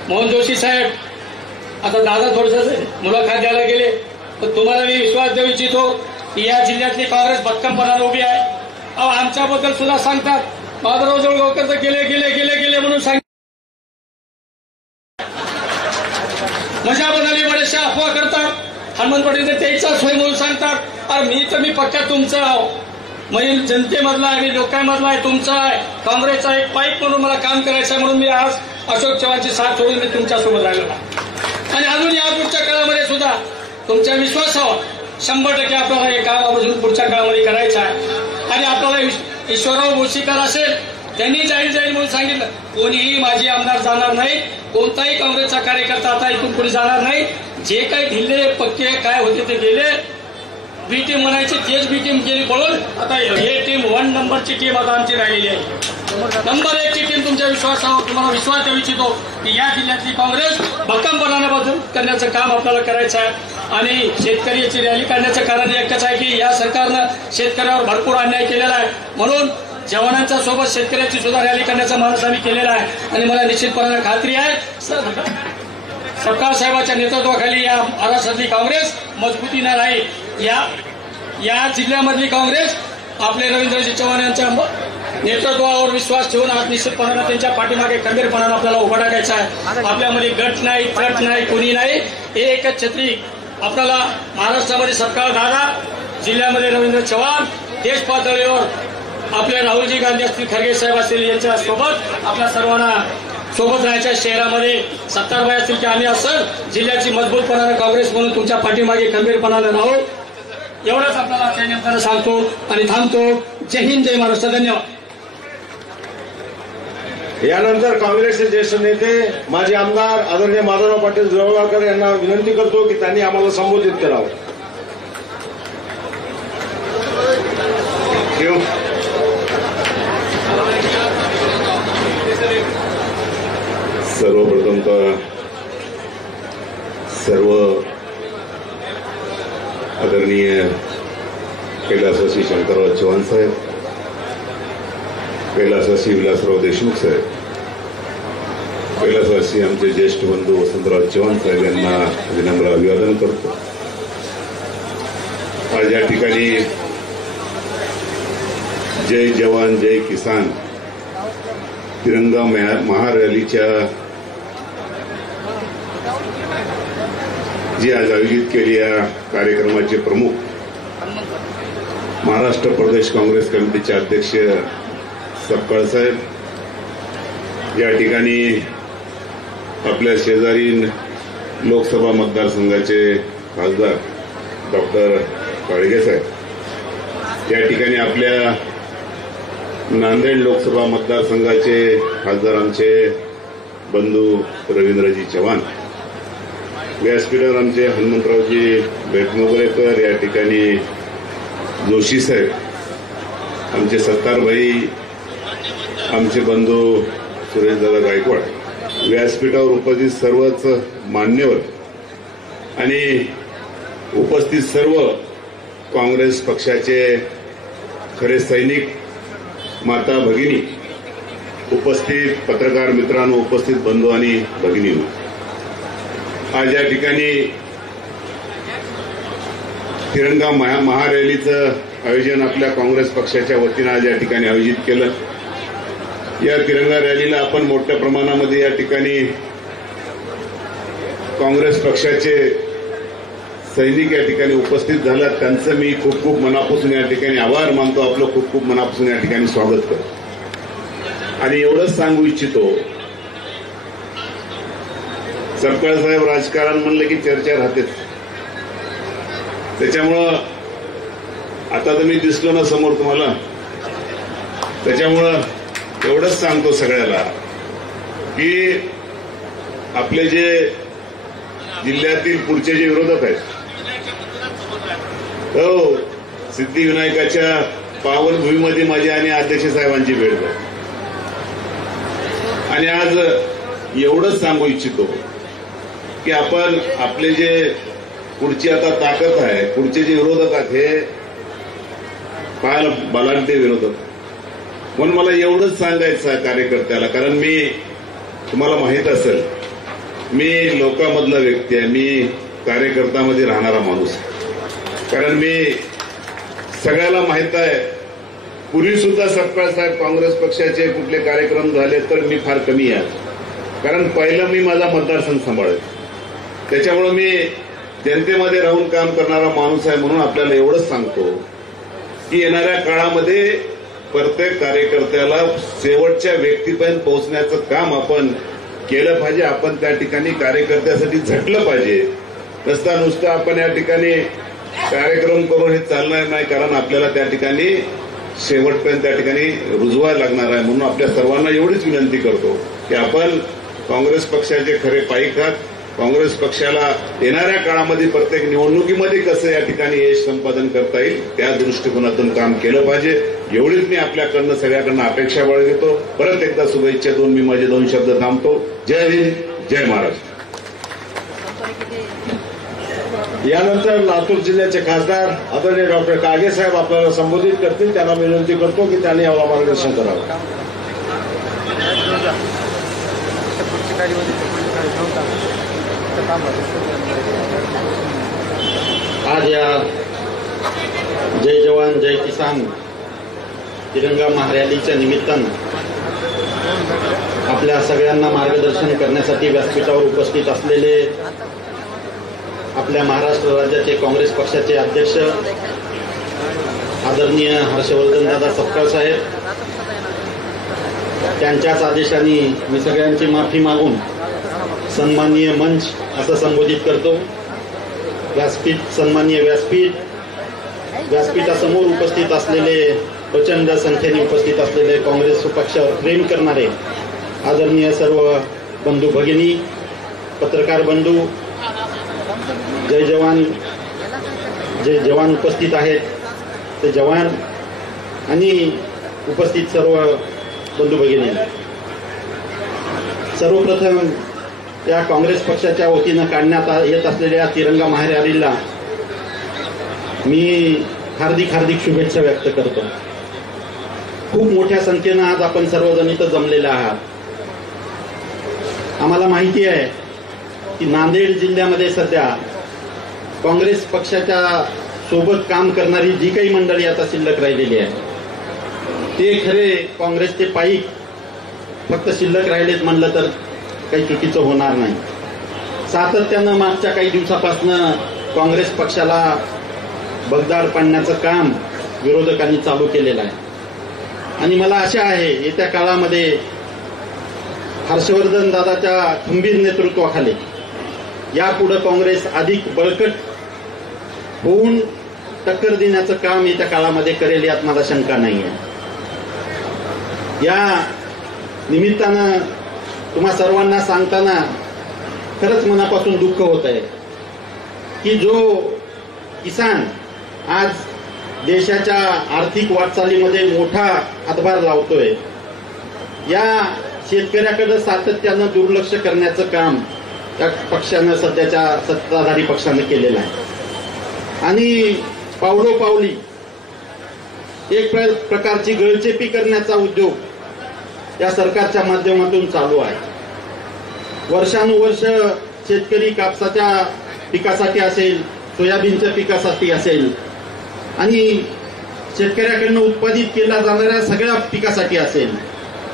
मोहन जोशी साहेब आता दादा थोडंसं मुलाखत द्यायला गेले, तर तुम्हाला मी विश्वास देऊ इच्छितो की या जिल्ह्यातली काँग्रेस भक्कमपणाने उभी आहे. अहो आमच्याबद्दल सुद्धा सांगतात, माधवराव जळगावकर तर गेले गेले गेले गेले म्हणून सांग, मजा बदलली, बरेचशा अफवा करतात. हनुमंत पाटील तर त्याचाच होय म्हणून सांगतात. अरे मी पक्का तुमचा आहो, मी जनतेमधला आहे, मी लोकांमधला आहे, तुमचा आहे, काँग्रेसचा एक पाईप म्हणून मला काम करायचं आहे. म्हणून मी आज अशोक चव्हाणची साथ सोडून मी तुमच्यासोबत राहिलो आणि अजून या पुढच्या काळामध्ये सुद्धा तुमच्या विश्वासावर 100% आपल्याला हे काम अजून पुढच्या काळामध्ये करायचं आहे. आणि आपल्याला ईश्वरराव बोशीकर असेल, त्यांनी जाईल म्हणून सांगितलं, कोणीही माजी आमदार जाणार नाही, कोणताही काँग्रेसचा कार्यकर्ता आता इथून कोणी जाणार नाही. जे काही ढिल्ले पक्के काय होते ते गेले. बी टीम म्हणायची, तेच बी टीम केली पळून. आता हे टीम 1 नंबरची टीम आता आमची राहिलेली आहे. नंबर 1 ची टीम तुमच्या विश्वासावर, तुम्हाला विश्वास देऊ इच्छितो की या जिल्ह्यातली काँग्रेस भक्कमपणाने बदल करण्याचं काम आपल्याला करायचं आहे. आणि शेतकऱ्याची रॅली काढण्याचं कारण एकच आहे की या सरकारनं शेतकऱ्यावर भरपूर अन्याय केलेला आहे. म्हणून जवानांच्या सोबत शेतकऱ्याची सुद्धा रॅली करण्याचा मानस आम्ही केलेला आहे. आणि मला निश्चितपणाने खात्री आहे सरकार साहेबांच्या नेतृत्वाखाली या महाराष्ट्रातली काँग्रेस मजबूतीने राहील. या जिल्ह्यामधली काँग्रेस आपले रवींद्रजी चव्हाण यांच्या नेतृत्वावर विश्वास ठेवून आज निश्चितपणाने त्यांच्या पाठीमागे खंबीरपणाने आपल्याला उभा टाकायचा आहे. आपल्यामध्ये गट नाही, फट नाही, कुणी नाही, एकच छत्री. आपल्याला महाराष्ट्रामध्ये सत्कार दादा, जिल्ह्यामध्ये रवींद्र चव्हाण, देश पातळीवर आपले राहुलजी गांधी असतील, खरगे साहेब असतील, यांच्या सोबत आपल्या सर्वांना सोबत राहायच्या. शहरामध्ये सत्तारबाई असतील की आम्ही असं जिल्ह्याची मजबूतपणाने काँग्रेस म्हणून तुमच्या पाठीमागे खंबीरपणाने राहू. एवढंच आपल्याला त्या निमित्तानं सांगतो आणि थांबतो. जय हिंद, जय महाराष्ट्र. धन्यवाद. यानंतर काँग्रेसचे ज्येष्ठ नेते माजी आमदार आदरणीय माधवराव पाटील जळगावकर यांना विनंती करतो की त्यांनी आम्हाला संबोधित करावं. सर्वप्रथमतः सर्व आदरणीय कैलासवासी शंकरराव चव्हाण साहेब, कैलासवासी विलासराव देशमुख साहेब, कैलासवासी आमचे ज्येष्ठ बंधू वसंतराव चव्हाण साहेब यांना विनम्र अभिवादन करतो. आज या ठिकाणी जय जवान जय किसान तिरंगा महारॅलीच्या जी आज आयोजित केली या कार्यक्रमाचे प्रमुख महाराष्ट्र प्रदेश काँग्रेस कमिटीचे अध्यक्ष सपकाळ साहेब, या ठिकाणी आपल्या शेजारील लोकसभा मतदारसंघाचे खासदार डॉक्टर काळगे साहेब, या ठिकाणी आपल्या नांदेड लोकसभा मतदारसंघाचे खासदार आमचे बंधू रवींद्रजी चव्हाण, व्यासपीठावर आमचे हनुमंतरावजी बेटमोगरेकर, या ठिकाणी जोशी साहेब, आमचे सत्तारभाई, आमचे बंधू सुरेशदादा गायकवाड, व्यासपीठावर उपस्थित सर्वच मान्यवर आणि उपस्थित सर्व काँग्रेस पक्षाचे खरे सैनिक, माता भगिनी, उपस्थित पत्रकार मित्रांनो, उपस्थित बंधू आणि भगिनींनो, आज या ठिकाणी तिरंगा महारॅलीचं आयोजन आपल्या काँग्रेस पक्षाच्या वतीनं आज या ठिकाणी आयोजित केलं. या तिरंगा रॅलीला आपण मोठ्या प्रमाणामध्ये या ठिकाणी काँग्रेस पक्षाचे सैनिक या ठिकाणी उपस्थित झाला. त्यांचं मी खूप खूप मनापासून या ठिकाणी आभार मानतो. आपलं खूप खूप मनापासून या ठिकाणी स्वागत करतो. आणि एवढंच सांगू इच्छितो, सपकाळ साहेब राजकारण म्हणलं की चर्चा राहतेच. त्याच्यामुळं आता तर मी दिसलो ना समोर तुम्हाला, त्याच्यामुळं एवढंच सांगतो सगळ्याला की आपले जे जिल्ह्यातील पुढचे जे विरोधक आहेत, हो, सिद्धिविनायकाच्या पावनभूमीमध्ये माझी आणि अध्यक्ष साहेबांची भेट झाली. आणि आज एवढंच सांगू इच्छितो की आपण आपले जे पुढची आता ताकद आहे, पुढचे जे विरोधक आहेत हे पाहायला बलाढ्य विरोधक. म्हणून मला एवढंच सांगायचं आहे कार्यकर्त्याला, कारण मी तुम्हाला माहित असेल मी लोकांमधला व्यक्ती आहे, मी कार्यकर्त्यामध्ये राहणारा माणूस आहे. कारण मी सगळ्याला माहित आहे, पूर्वी सुद्धा सपकाळ साहेब काँग्रेस पक्षाचे कुठले कार्यक्रम झाले तर मी फार कमी आहे, कारण पहिलं मी माझा मतदारसंघ सांभाळतो. त्याच्यामुळे मी जनतेमध्ये राहून काम करणारा माणूस आहे. म्हणून आपल्याला एवढंच सांगतो की येणाऱ्या काळामध्ये प्रत्येक कार्यकर्त्याला शेवटच्या व्यक्तीपर्यंत पोहोचण्याचं काम आपण केलं पाहिजे. आपण त्या ठिकाणी कार्यकर्त्यासाठी झटलं पाहिजे. नुसतं आपण या ठिकाणी कार्यक्रम करून हे चालणार नाही, कारण आपल्याला त्या ठिकाणी शेवटपर्यंत त्या ठिकाणी रुजवायला लागणार आहे. म्हणून आपल्या सर्वांना एवढीच विनंती करतो की आपण काँग्रेस पक्षाचे खरे पाईक आहात. काँग्रेस पक्षाला येणाऱ्या काळामध्ये प्रत्येक निवडणुकीमध्ये कसं या ठिकाणी यश संपादन करता येईल त्या दृष्टिकोनातून काम केलं पाहिजे. एवढीच मी आपल्याकडनं सगळ्याकडनं अपेक्षा बाळगतो. परत एकदा शुभेच्छा देऊन मी माझे 2 शब्द थांबतो. जय हिंद, जय महाराष्ट्र. यानंतर लातूर जिल्ह्याचे खासदार आदरणीय डॉक्टर कागे साहेब आपल्याला संबोधित करतील. त्यांना विनंती करतो की त्यांनी याला मार्गदर्शन करावं. आज या जय जवान जय किसान तिरंगा महारॅलीच्या निमित्तानं आपल्या सगळ्यांना मार्गदर्शन करण्यासाठी व्यासपीठावर उपस्थित असलेले आपल्या महाराष्ट्र राज्याचे काँग्रेस पक्षाचे अध्यक्ष आदरणीय हर्षवर्धनदादा सपकाळ साहेब, त्यांच्याच आदेशाने मी सगळ्यांची माफी मागून सन्माननीय मंच असं संबोधित करतो. व्यासपीठ, सन्माननीय व्यासपीठासमोर उपस्थित असलेले, प्रचंड संख्येने उपस्थित असलेले काँग्रेस पक्षावर प्रेम करणारे आदरणीय सर्व बंधू भगिनी, पत्रकार बंधू, जय जवान उपस्थित आहेत ते जवान आणि उपस्थित सर्व बंधू भगिनी, सर्वप्रथम या काँग्रेस पक्षाच्या वतीनं काढण्यात येत असलेल्या तिरंगा महारॅलीला मी हार्दिक शुभेच्छा व्यक्त करतो. खूप मोठ्या संख्येनं आज आपण सर्वजण इथं जमलेले आहात. आम्हाला माहिती आहे की नांदेड जिल्ह्यामध्ये सध्या काँग्रेस पक्षाच्या सोबत काम करणारी जी काही मंडळी आता शिल्लक राहिलेली आहे ते खरे काँग्रेसचे पाईक फक्त शिल्लक राहिलेत म्हणलं तर काही चुकीचं होणार नाही. सातत्यानं मागच्या काही दिवसापासून काँग्रेस पक्षाला भगदाड पाडण्याचं काम विरोधकांनी चालू केलेलं आहे. आणि मला आशा आहे येत्या काळामध्ये हर्षवर्धन दादाच्या खंबीर नेतृत्वाखाली यापुढे काँग्रेस अधिक बळकट होऊन टक्कर देण्याचं काम येत्या काळामध्ये करेल यात मला शंका नाही आहे. या निमित्तानं तुम्हा सर्वांना सांगताना खरंच मनापासून दुःख होत आहे की जो किसान आज देशाच्या आर्थिक वाटचालीमध्ये मोठा हातभार लावतोय, या शेतकऱ्याकडे सातत्यानं दुर्लक्ष करण्याचं काम या पक्षानं, सध्याच्या सत्ताधारी पक्षानं केलेलं आहे. आणि पावलोपावली एक प्रकारची गळचेपी करण्याचा उद्योग या सरकारच्या माध्यमातून चालू आहे. वर्षानुवर्ष शेतकरी कापसाच्या पिकासाठी असेल, सोयाबीनच्या पिकासाठी असेल आणि शेतकऱ्याकडनं उत्पादित केला जाणाऱ्या सगळ्या पिकासाठी असेल,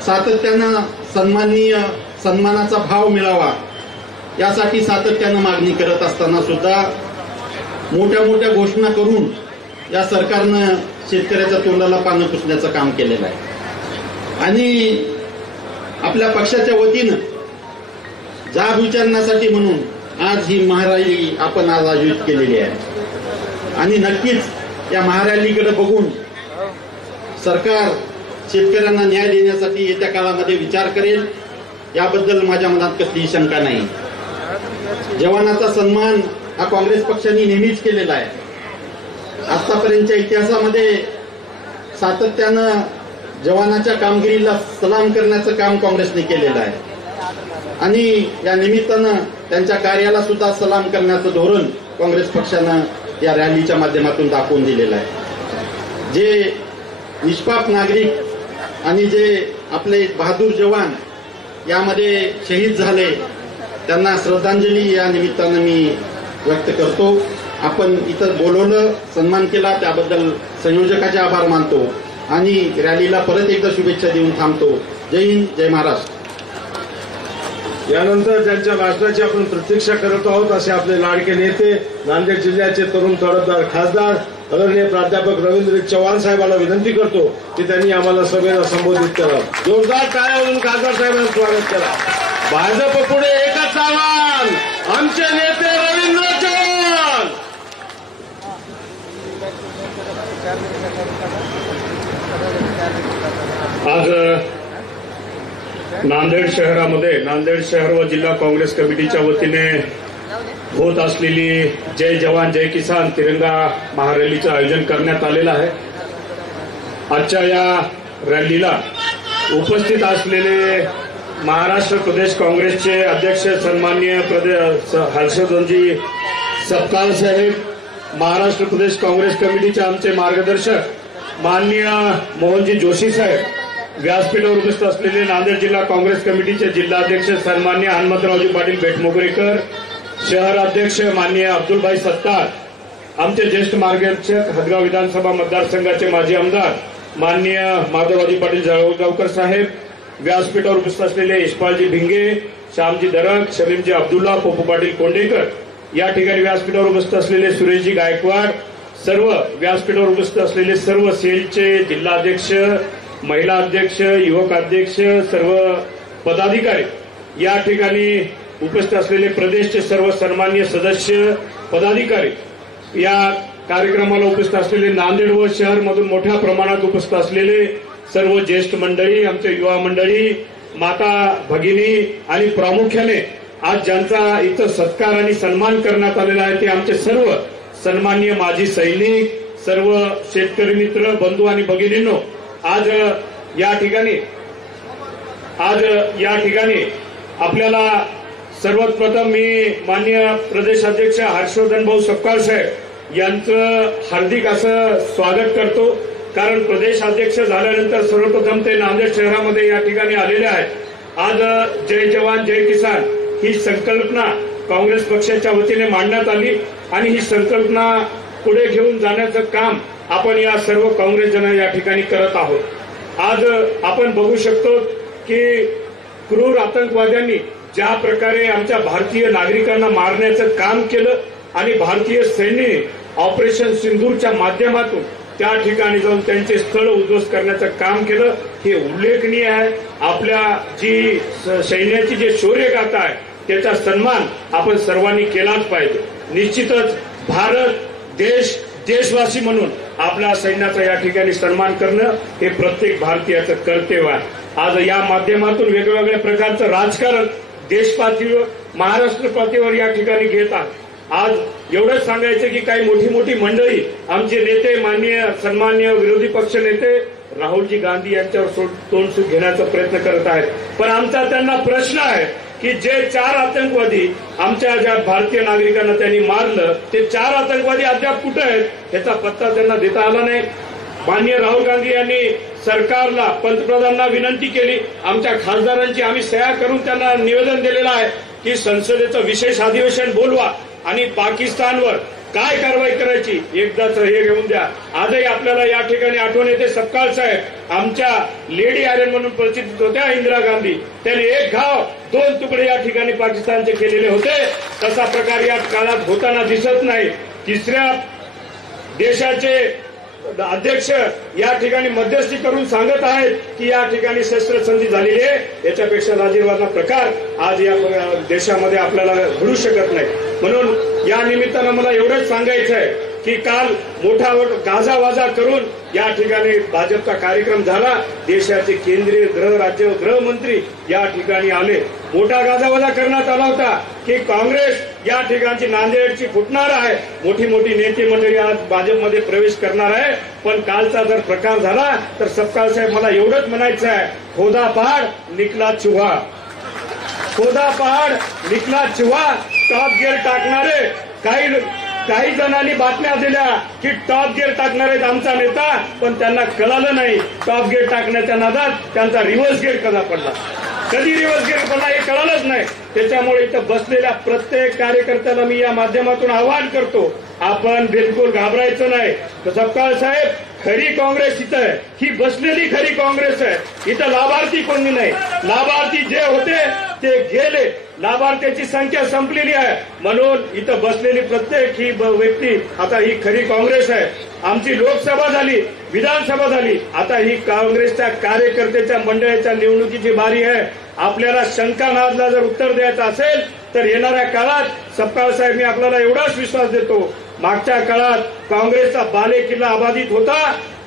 सातत्यानं सन्मानाचा भाव मिळावा यासाठी सातत्यानं मागणी करत असताना सुद्धा मोठ्या मोठ्या घोषणा करून या सरकारनं शेतकऱ्याच्या तोंडाला पानं पुसण्याचं काम केलेलं आहे. आणि आपल्या पक्षाच्या वतीनं जाब विचारण्यासाठी म्हणून आज ही महारॅली आपण आज आयोजित केलेली आहे. आणि नक्कीच या महारॅलीकडे बघून सरकार शेतकऱ्यांना न्याय देण्यासाठी येत्या काळामध्ये विचार करेल याबद्दल माझ्या मनात कसलीही शंका नाही. जवानाचा सन्मान हा काँग्रेस पक्षाने नेहमीच केलेला आहे. आतापर्यंतच्या इतिहासामध्ये सातत्यानं जवानाच्या कामगिरीला सलाम करण्याचं काम काँग्रेसने केलेलं आहे आणि या निमित्तानं त्यांच्या कार्याला सुद्धा सलाम करण्याचं धोरण काँग्रेस पक्षानं या रॅलीच्या माध्यमातून दाखवून दिलेलं आहे. जे निष्पाप नागरिक आणि जे आपले बहादूर जवान यामध्ये शहीद झाले त्यांना श्रद्धांजली या निमित्तानं मी व्यक्त करतो. आपण इथं बोलवलं, सन्मान केला त्याबद्दल संयोजकाचे आभार मानतो आणि रॅलीला परत एकदा शुभेच्छा देऊन थांबतो. जय हिंद, जय महाराष्ट्र. यानंतर ज्यांच्या भाषणाची आपण प्रतीक्षा करत आहोत असे आपले लाडके नेते नांदेड जिल्ह्याचे तरुण तडफदार खासदार आदरणीय प्राध्यापक रवींद्र चव्हाण साहेबांना विनंती करतो की त्यांनी आम्हाला सगळ्यांना संबोधित करावं. जोरदार टाळ्या वाजवून खासदार साहेबांचं स्वागत करा. भाजप पुढे एकच आव्हान, आमचे नेते रवींद्र चव्हाण. आज नांदेड शहरामध्ये नांदेड शहर व जिल्हा काँग्रेस कमिटीच्या वतीने होत असलेली जय जवान जय किसान तिरंगा महारॅलीचं आयोजन करण्यात आलेलं आहे. आजच्या या रॅलीला उपस्थित असलेले महाराष्ट्र प्रदेश काँग्रेसचे अध्यक्ष सन्माननीय हर्षवर्धनजी सपकाळ साहेब, महाराष्ट्र प्रदेश काँग्रेस कमिटीचे आमचे मार्गदर्शक माननीय मोहनजी जोशी साहेब, व्यासपीठावर उपस्थित असलेले नांदेड जिल्हा काँग्रेस कमिटीचे जिल्हाध्यक्ष सन्माननीय हनुमंतरावजी पाटील बेटमोगरेकर, शहर अध्यक्ष माननीय अब्दुलभाई सत्तार, आमचे ज्येष्ठ मार्गदर्शक हदगाव विधानसभा मतदारसंघाचे माजी आमदार माननीय माधवरावजी पाटील जळगावकर साहेब, व्यासपीठावर उपस्थित असलेले यशपालजी भिंगे, श्यामजी दरक, शमीमजी अब्दुल्ला, पोपू पाटील कोंडेकर, या ठिकाणी व्यासपीठावर उपस्थित असलेले सुरेशजी गायकवाड, सर्व व्यासपीठावर उपस्थित असलेले सर्व सेलचे जिल्हाध्यक्ष, महिला अध्यक्ष, युवक अध्यक्ष, सर्व पदाधिकारी, या ठिकाणी उपस्थित असलेले प्रदेशचे सर्व सन्माननीय सदस्य पदाधिकारी, या कार्यक्रमाला उपस्थित असलेले नांदेड व शहरमधून मोठ्या प्रमाणात उपस्थित असलेले सर्व ज्येष्ठ मंडळी, आमचे युवा मंडळी, माता भगिनी आणि प्रामुख्याने आज ज्यांचा इथं सत्कार आणि सन्मान करण्यात आलेला आहे ते आमचे सर्व सन्माननीय माजी सैनिक, सर्व शेतकरी मित्र, बंधू आणि भगिनींनो, आज या ठिकाणी आपल्याला सर्वात प्रथम मी माननीय प्रदेशाध्यक्ष हर्षवर्धन भाऊ सपकाळ साहेब यांचं हार्दिक असं स्वागत करतो. कारण प्रदेशाध्यक्ष झाल्यानंतर सर्वप्रथम ते नांदेड शहरामध्ये या ठिकाणी आलेले आहेत. आज जय जवान जय किसान ही संकल्पना काँग्रेस पक्षाच्या वतीने मांडण्यात आली आणि ही संकल्पना पुढे घेऊन जाण्याचं काम आपण या सर्व काँग्रेस जन या ठिकाणी करत आहोत. आज आपण बघू शकतो की क्रूर आतंकवाद्यांनी ज्या प्रकारे आमच्या भारतीय नागरिकांना मारण्याचं काम केलं आणि भारतीय सैन्याने ऑपरेशन सिंदूरच्या माध्यमातून त्या ठिकाणी जाऊन त्यांचे स्थळ उद्ध्वस्त करण्याचं काम केलं, हे उल्लेखनीय आहे. आपल्या जी सैन्याची जे शौर्यगाथा आहे त्याचा सन्मान आपण सर्वांनी केलाच पाहिजे. निश्चितच भारत देशवासी म्हणून आपल्या सैन्याचा या ठिकाणी सन्मान करणं हे प्रत्येक भारतीयाचं कर्तव्य आहे. आज या माध्यमातून वेगवेगळ्या प्रकारचं राजकारण देशपातळीवर महाराष्ट्र पातळीवर या ठिकाणी घेत आहे. आज एवढंच सांगायचं की काही मोठी मोठी मंडळी आमचे नेते माननीय सन्माननीय विरोधी पक्ष नेते राहुलजी गांधी यांच्यावर तोंडसूट घेण्याचा प्रयत्न करत आहेत. पण आमचा त्यांना प्रश्न आहे की जे 4 आतंकवादी आमच्या ज्या भारतीय नागरिकांना त्यांनी मारलं ते 4 आतंकवादी अद्याप कुठे आहेत ह्याचा पत्ता त्यांना देता आला नाही. माननीय राहुल गांधी यांनी सरकारला पंतप्रधानांना विनंती केली, आमच्या खासदारांची आम्ही सह्या करून त्यांना निवेदन दिलेलं आहे की संसदेचं विशेष अधिवेशन बोलवा आणि पाकिस्तानवर काय कारवाई करायची एकदाच हे घेऊन द्या. आजही आपल्याला या ठिकाणी आठवण येते सपकाळ साहेब आमच्या लेडी आयरन म्हणून परिचित होत्या इंदिरा गांधी. त्याने एक घाव दोन तुकडे या ठिकाणी पाकिस्तानचे केलेले होते. तसा प्रकार या काळात होताना दिसत नाही. तिसऱ्या देशाचे अध्यक्ष या ठिकाणी मध्यस्थी करून सांगत आहेत की या ठिकाणी शस्त्रसंधी झालेली आहे. याच्यापेक्षा लाजिरवाणा प्रकार आज या देशामध्ये आपल्याला घडू शकत नाही. म्हणून या निमित्तानं मला एवढंच सांगायचं आहे की काल मोठा गाजावाजा करून या ठिकाणी भाजपचा कार्यक्रम झाला. देशाचे केंद्रीय गृहमंत्री या ठिकाणी आले. मोठा गाजावाजा करण्यात आला होता की काँग्रेस या ठिकाणची नांदेडची फुटणार आहे. मोठी मोठी नेते मंडळी आज भाजपमध्ये प्रवेश करणार आहे. पण कालचा जर प्रकार झाला तर सपकाळ साहेब मला एवढंच म्हणायचं आहे, खोदा पहाड निकला चुहा, खोदा पहाड निकला चुहा. टॉप गिअर टाकणारे काही जणांनी बातम्या दिल्या की टॉप गिअर टाकणार आहेत आमचा नेता, पण त्यांना कळालं नाही टॉप गिअर टाकण्याच्या नादात त्यांचा रिव्हर्स गिअर कसा पडला, कधी रिव्हर्स गिअर पडला हे कळालंच नाही. त्याच्यामुळे इथं बसलेल्या प्रत्येक कार्यकर्त्याला मी या माध्यमातून आवाहन करतो, आपण बिलकुल घाबरायचं नाही. सपकाळ साहेब खरी काँग्रेस इथं आहे, ही बसलेली खरी काँग्रेस आहे. इथं लाभार्थी कोणी नाही. लाभार्थी जे होते ते गेले. लाभार्थ्याची संख्या संपलेली आहे. म्हणून इथं बसलेली प्रत्येक ही व्यक्ती आता ही खरी काँग्रेस आहे. आमची लोकसभा झाली, विधानसभा झाली, आता ही काँग्रेसच्या कार्यकर्त्याच्या मंडळाच्या निवडणुकीची बारी आहे. आपल्याला शंकानादला जर उत्तर द्यायचं असेल तर येणाऱ्या काळात सपकाळ साहेब मी आपल्याला एवढाच विश्वास देतो, मागच्या काळात काँग्रेसचा बालेकिल्ला अबाधित होता,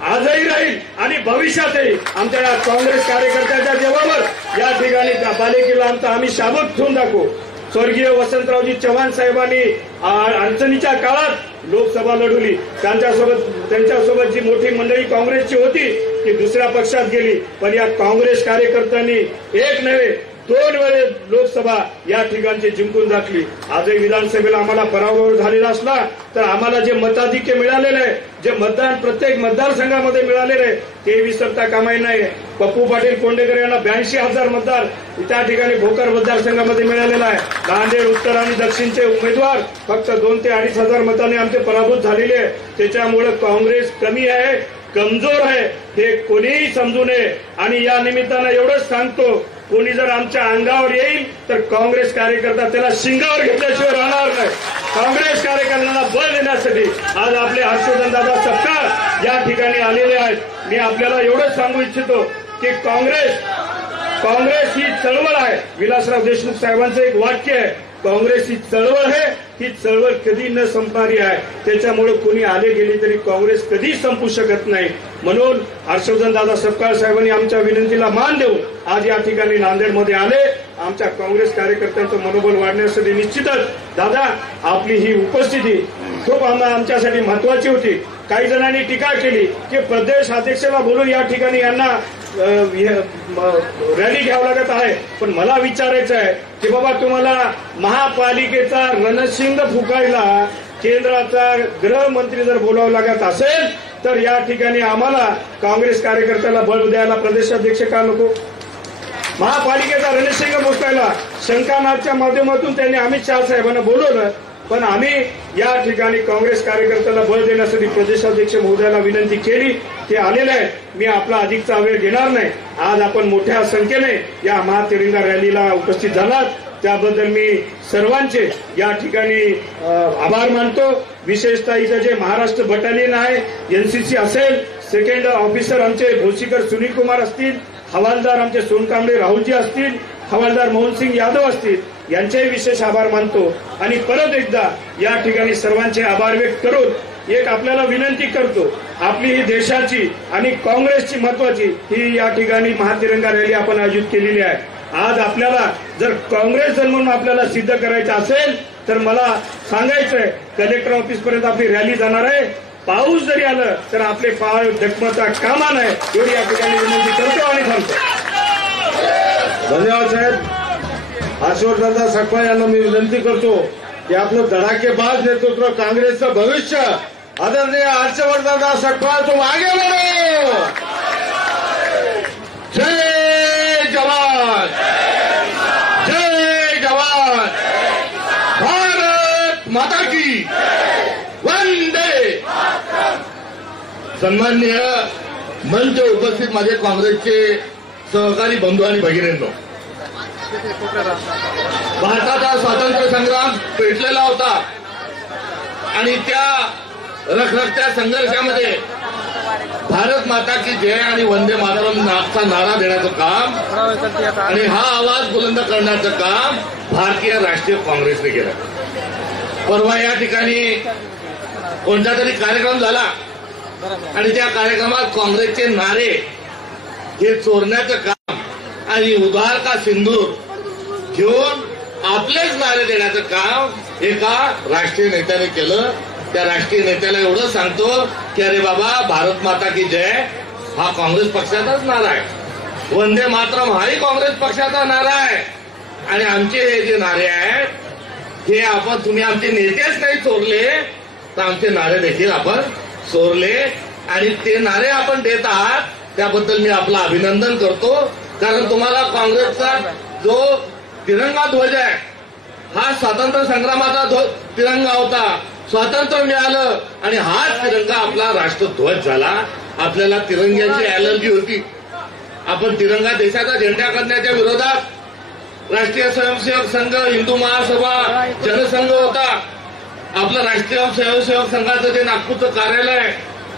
आजही राहील आणि भविष्यातही आमच्या या काँग्रेस कार्यकर्त्याच्या जीवावर या ठिकाणी बालेकिल्ला आमचा आम्ही शाबूत ठेवून दाखवू. स्वर्गीय वसंतरावजी चव्हाण साहेबांनी अडचणीच्या काळात लोकसभा लढवली. त्यांच्यासोबत जी मोठी मंडळी काँग्रेसची होती ती दुसऱ्या पक्षात गेली. पण या काँग्रेस कार्यकर्त्यांनी एक नव्हे 2 वेळेस लोकसभा या ठिकाणची जिंकून दाखली. आजही विधानसभेला आम्हाला पराभव झालेला असला तर आम्हाला जे मताधिक्य मिळालेलं आहे, जे मतदान प्रत्येक मतदारसंघामध्ये मिळालेलं आहे ते विसरता कामा नाही. पप्पू पाटील कोंडेकर यांना 82,000 मतदार त्या ठिकाणी भोकर मतदारसंघामध्ये मिळालेला आहे. नांदेड उत्तर आणि दक्षिणचे उमेदवार फक्त 2,000 ते 2,500 मतांनी आमचे पराभूत झालेले आहे. त्याच्यामुळे काँग्रेस कमी आहे, कमजोर आहे हे कोणीही समजू नये. आणि या निमित्तानं एवढंच सांगतो, कोणी जर आमच्या अंगावर येईल तर काँग्रेस कार्यकर्ता त्याला शिंगावर घेतल्याशिवाय राहणार नाही. काँग्रेस कार्यकर्त्यांना बळ देण्यासाठी आज आपले हर्षवर्धन दादा सपकाळ या ठिकाणी आलेले आहेत. मी आपल्याला एवढंच सांगू इच्छितो की काँग्रेस ही चळवळ आहे. विलासराव देशमुख साहेबांचं एक वाक्य आहे, काँग्रेस ही चळवळ आहे, ही चळवळ कधी न संपणारी आहे. त्याच्यामुळे कोणी आले गेले तरी काँग्रेस कधी संपू शकत नाही. म्हणून हर्षवर्धन दादा सपकाळ साहेबांनी आमच्या विनंतीला मान देऊन आज या ठिकाणी नांदेडमध्ये आले. आमच्या काँग्रेस कार्यकर्त्यांचं मनोबल वाढण्यासाठी निश्चितच दादा आपली ही उपस्थिती खूप आमच्यासाठी महत्वाची होती. काही जणांनी टीका केली की प्रदेश अध्यक्षाला बोलून या ठिकाणी यांना रॅली घ्यावं लागत आहे. पण मला विचारायचं आहे की बाबा तुम्हाला महापालिकेचा रणशिंग फुकायला केंद्राचा गृहमंत्री जर बोलावं लागत असेल तर या ठिकाणी आम्हाला काँग्रेस कार्यकर्त्याला बळ द्यायला प्रदेशाध्यक्ष का नको? महापालिकेचा रणशिंग फुकायला शंकानादच्या माध्यमातून त्यांनी अमित शहा साहेबांना बोलवलं. पण आम्ही या ठिकाणी काँग्रेस कार्यकर्त्याला बळ देण्यासाठी प्रदेशाध्यक्ष महोदयाला विनंती केली. ते आलेले आहेत. मी आपला अधिकचा वेळ घेणार नाही. आज आपण मोठ्या संख्येने या महातिरंगा रॅलीला उपस्थित झालात त्याबद्दल मी सर्वांचे या ठिकाणी आभार मानतो. विशेषतः इथं जे महाराष्ट्र बटालियन आहे, एनसीसी असेल, सेकंड ऑफिसर आमचे भोसीकर सुनील कुमार असतील, हवालदार आमचे सोनकांबळे राहुलजी असतील, हवालदार मोहनसिंग यादव असतील, यांचेही विशेष आभार मानतो. आणि परत एकदा या ठिकाणी सर्वांचे आभार व्यक्त करून एक आपल्याला विनंती करतो, आपली ही देशाची आणि काँग्रेसची महत्वाची ही या ठिकाणी महातिरंगा रॅली आपण आयोजित केलेली आहे. आज आपल्याला जर काँग्रेस जर म्हणून आपल्याला सिद्ध करायचं असेल तर मला सांगायचंय, कलेक्टर ऑफिस पर्यंत आपली रॅली जाणार आहे. पाऊस जरी आलं तर आपले पाय डगमगता कामा नये एवढी या ठिकाणी विनंती करतो आणि थांबतो. धन्यवाद साहेब. हर्षवर्धन सपकाळ यांना मी विनंती करतो की आपलं धडाकेबाज नेतृत्व, काँग्रेसचं भविष्य आदरणीय हर्षवर्धन सपकाळ तुम आगे बढ़ो. जय जवान, जय जवान, भारत माता की. सन्माननीय मंच उपस्थित माझे काँग्रेसचे सहकारी बंधू आणि भगिनींनो, भारताचा स्वातंत्र्य संग्राम पेटलेला होता आणि त्या रखरखत्या संघर्षामध्ये भारत माता की जय आणि वंदे मातरम नागचा नारा देण्याचं काम आणि हा आवाज बुलंद करण्याचं काम भारतीय राष्ट्रीय काँग्रेसने केलं. परवा या ठिकाणी कोणता तरी कार्यक्रम झाला आणि त्या कार्यक्रमात काँग्रेसचे नारे हे चोरण्याचं काम आणि उधार का सिंदूर घेऊन आपलेच नारे देण्याचं काम एका राष्ट्रीय नेत्याने केलं. त्या राष्ट्रीय नेत्याला एवढं सांगतो की अरे बाबा, भारत माता की जय हा काँग्रेस पक्षाचाच नारा आहे, वंदे मातरम हाही काँग्रेस पक्षाचा नारा आहे आणि आमचे हे जे नारे आहेत हे आपण तुम्ही आमचे नेतेच नाही चोरले तर आमचे नारे देखील आपण चोरले आणि ते नारे आपण देत आहात त्याबद्दल मी आपलं अभिनंदन करतो. कारण तुम्हाला काँग्रेसचा जो तिरंगा ध्वज आहे हा स्वातंत्र्य संग्रामाचा तिरंगा होता, स्वातंत्र्य मिळालं आणि हाच तिरंगा आपला राष्ट्रध्वज झाला. आपल्याला तिरंग्याची ऍलर्जी होती. आपण तिरंगा देशाचा झेंडा करण्याच्या विरोधात राष्ट्रीय स्वयंसेवक संघ, हिंदू महासभा, जनसंघ होता. आपलं राष्ट्रीय स्वयंसेवक संघाचं जे नागपूरचं कार्यालय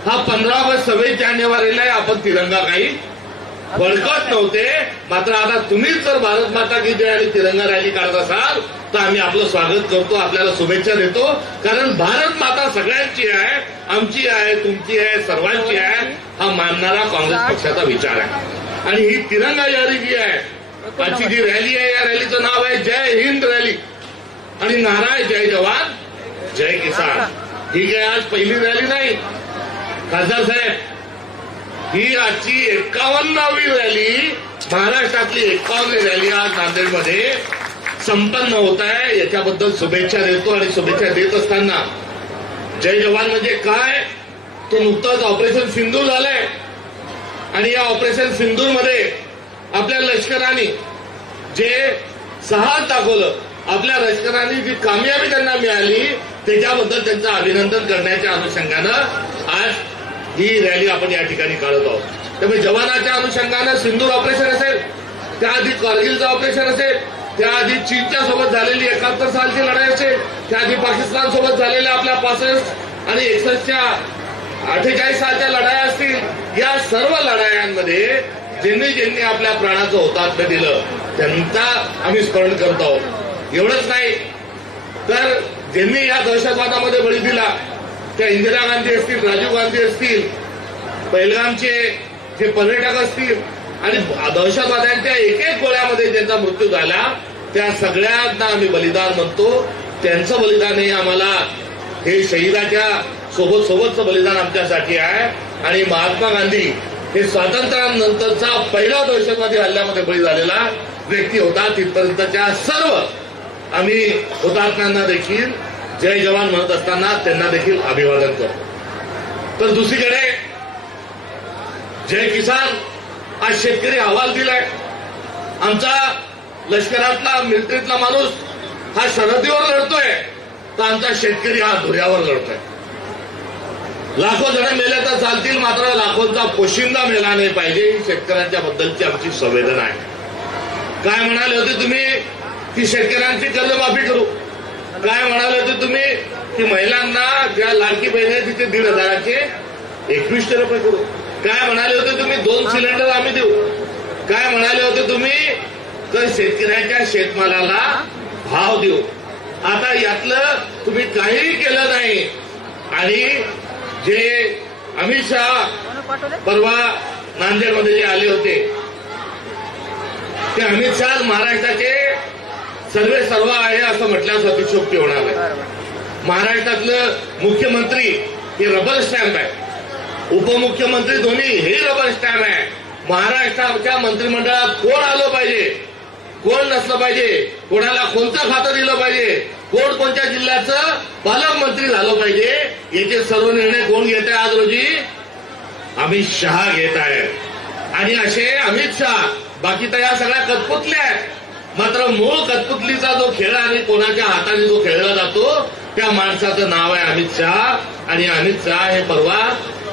हा 15 व 26 जानेवारीला आपण तिरंगा काही बळकत नव्हते. मात्र आता तुम्हीच जर भारत माता की जय आणि तिरंगा रॅली काढत असाल तर आम्ही आपलं स्वागत करतो, आपल्याला शुभेच्छा देतो. कारण भारत माता सगळ्यांची आहे, आमची आहे, तुमची आहे, सर्वांची आहे हा मानणारा काँग्रेस पक्षाचा विचार आहे. आणि ही तिरंगा यारी जी आहे, आजची जी रॅली आहे या रॅलीचं नाव आहे जय हिंद रॅली आणि नारा आहे जय जवान जय किसान. ही काय आज पहिली रॅली नाही खासदार साहेब, ही आजची 51वी रॅली, महाराष्ट्रातली 51वी रॅली आज नांदेडमध्ये संपन्न होत आहे. याच्याबद्दल शुभेच्छा देतो आणि शुभेच्छा देत असताना जय जवान म्हणजे काय, तो नुकतंच ऑपरेशन सिंदूर झालंय आणि या ऑपरेशन सिंदूरमध्ये आपल्या लष्कराने जे साहस दाखवलं, आपल्या लष्कराने जी कामयाबी त्यांना मिळाली त्याच्याबद्दल त्यांचं अभिनंदन करण्याच्या अनुषंगानं आज ही रॅली आपण या ठिकाणी काढत आहोत. त्यामुळे जवानाच्या अनुषंगानं सिंदूर ऑपरेशन असेल, त्याआधी कारगिलचं ऑपरेशन असेल, त्याआधी चीनच्या सोबत झालेली 71 सालची लढाई असेल, त्याआधी पाकिस्तान सोबत झालेल्या आपल्या 65 आणि 61च्या 48 सालच्या लढाया असतील, या सर्व लढायांमध्ये ज्यांनी ज्यांनी आपल्या प्राणाचं हुतात्म्य दिलं त्यांचा आम्ही स्मरण करत आहोत. एवढंच नाही तर ज्यांनी या दहशतवादामध्ये बळी दिला, त्या इंदिरा गांधी असतील, राजीव गांधी असतील, पहिलगामचे जे पर्यटक असतील आणि दहशतवाद्यांच्या एक एक गोळ्यामध्ये ज्यांचा मृत्यू झाला त्या सगळ्यांना आम्ही बलिदान म्हणतो. त्यांचं बलिदानही आम्हाला हे शहीदाच्या सोबतचं बलिदान आमच्यासाठी आहे. आणि महात्मा गांधी हे स्वातंत्र्यानंतरचा पहिला दहशतवादी हल्ल्यामध्ये बळी झालेला व्यक्ती होता. तिथपर्यंतच्या सर्व आम्ही हुतात्म्यांना देखील जय जवान म्हणत असताना त्यांना देखील अभिवादन करतो. तर दुसरीकडे जय किसान आज शेतकरी अहवाल दिलाय. आमचा लष्करातला मिलिटरीतला माणूस हा सरहद्दीवर लढतोय तर आमचा शेतकरी हा धुऱ्यावर लढतोय. लाखो जण मेले तर चालतील, मात्र लाखोंचा पोशिंदा मेला नाही पाहिजे ही शेतकऱ्यांच्या बद्दलची आमची संवेदना आहे. काय म्हणाले होते तुम्ही की शेतकऱ्यांची कर्जमाफी करू, काय म्हणाले होते तुम्ही की महिलांना ज्या लाडकी बहीण आहे तिथे 1,500चे 2100 रुपये करू, काय म्हणाले होते तुम्ही 2 सिलेंडर आम्ही देऊ, काय म्हणाले होते तुम्ही तर शेतकऱ्यांच्या शेतमालाला भाव देऊ. आता यातलं तुम्ही काहीही केलं नाही. आणि जे अमित शहा परवा नांदेडमध्ये जे आले होते ते अमित शहा महाराष्ट्राचे सर्व आहे असं म्हटल्यास अतिशयोक्ती होणार नाही. महाराष्ट्रातलं मुख्यमंत्री हे रबर स्टॅम्प आहे, उपमुख्यमंत्री दोन्ही हे रबर स्टॅम्प आहे. महाराष्ट्राच्या मंत्रिमंडळात कोण आलं पाहिजे, कोण नसलं पाहिजे, कोणाला कोणतं खातं दिलं पाहिजे, कोण कोणत्या जिल्ह्याचं पालकमंत्री झालं पाहिजे, याचे सर्व निर्णय कोण घेत आहे आज रोजी? अमित शहा घेत आहे. आणि असे अमित शहा, बाकी तर या सगळ्या कठपुतल्या आहेत, मात्र मूळ कठपुतलीचा जो खेळ आणि कोणाच्या हाताने जो खेळला जातो त्या माणसाचं नाव आहे अमित शहा. आणि अमित शहा हे परवा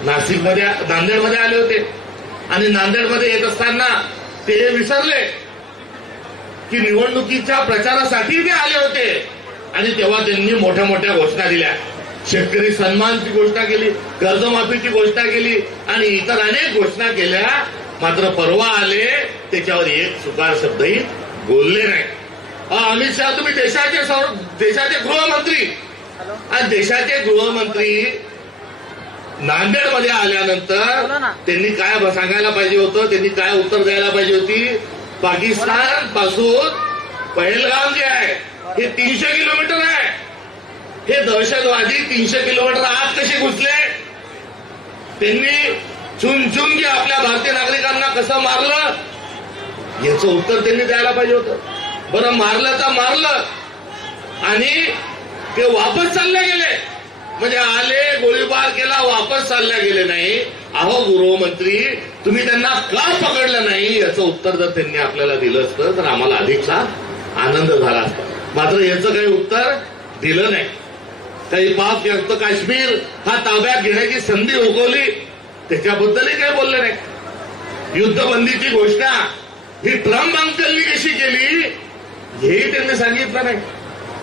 नांदेडमध्ये आले होते आणि नांदेडमध्ये येत असताना ते विसरले की निवडणुकीच्या प्रचारासाठी ते आले होते आणि तेव्हा त्यांनी मोठ्या मोठ्या घोषणा दिल्या. शेतकरी सन्मानची घोषणा केली, कर्जमाफीची घोषणा केली आणि इतर अनेक घोषणा केल्या. मात्र परवा आले त्याच्यावर एक सुकार शब्दही बोलले नाही. अमित शहा तुम्ही देशाचे गृहमंत्री आणि देशाचे गृहमंत्री नांदेडमध्ये आल्यानंतर त्यांनी काय सांगायला पाहिजे होतं, त्यांनी काय उत्तर द्यायला पाहिजे होती. पाकिस्तान पासून पहलगाम जे आहे हे 300 किलोमीटर आहे. हे दहशतवादी 300 किलोमीटर आत कसे घुसले, त्यांनी चुन जे आपल्या भारतीय नागरिकांना कसं मारलं याचं उत्तर त्यांनी द्यायला पाहिजे होतं. बरं, मारलं तर मारलं आणि ते वापस चालले गेले, म्हणजे आले, गोळीबार केला, वापस चालले गेले नाही. अहो गृहमंत्री, तुम्ही त्यांना का पकडलं नाही याचं उत्तर जर त्यांनी आपल्याला दिलं असतं तर आम्हाला अधिकचा आनंद झाला असता. मात्र याचं काही उत्तर दिलं नाही. काही पाक व्यक्त काश्मीर हा ताब्यात घेण्याची संधी उगवली त्याच्याबद्दलही काही बोलले नाही. युद्धबंदीची घोषणा ही ट्रम्प अंकलनी कशी केली हेही त्यांनी सांगितलं नाही.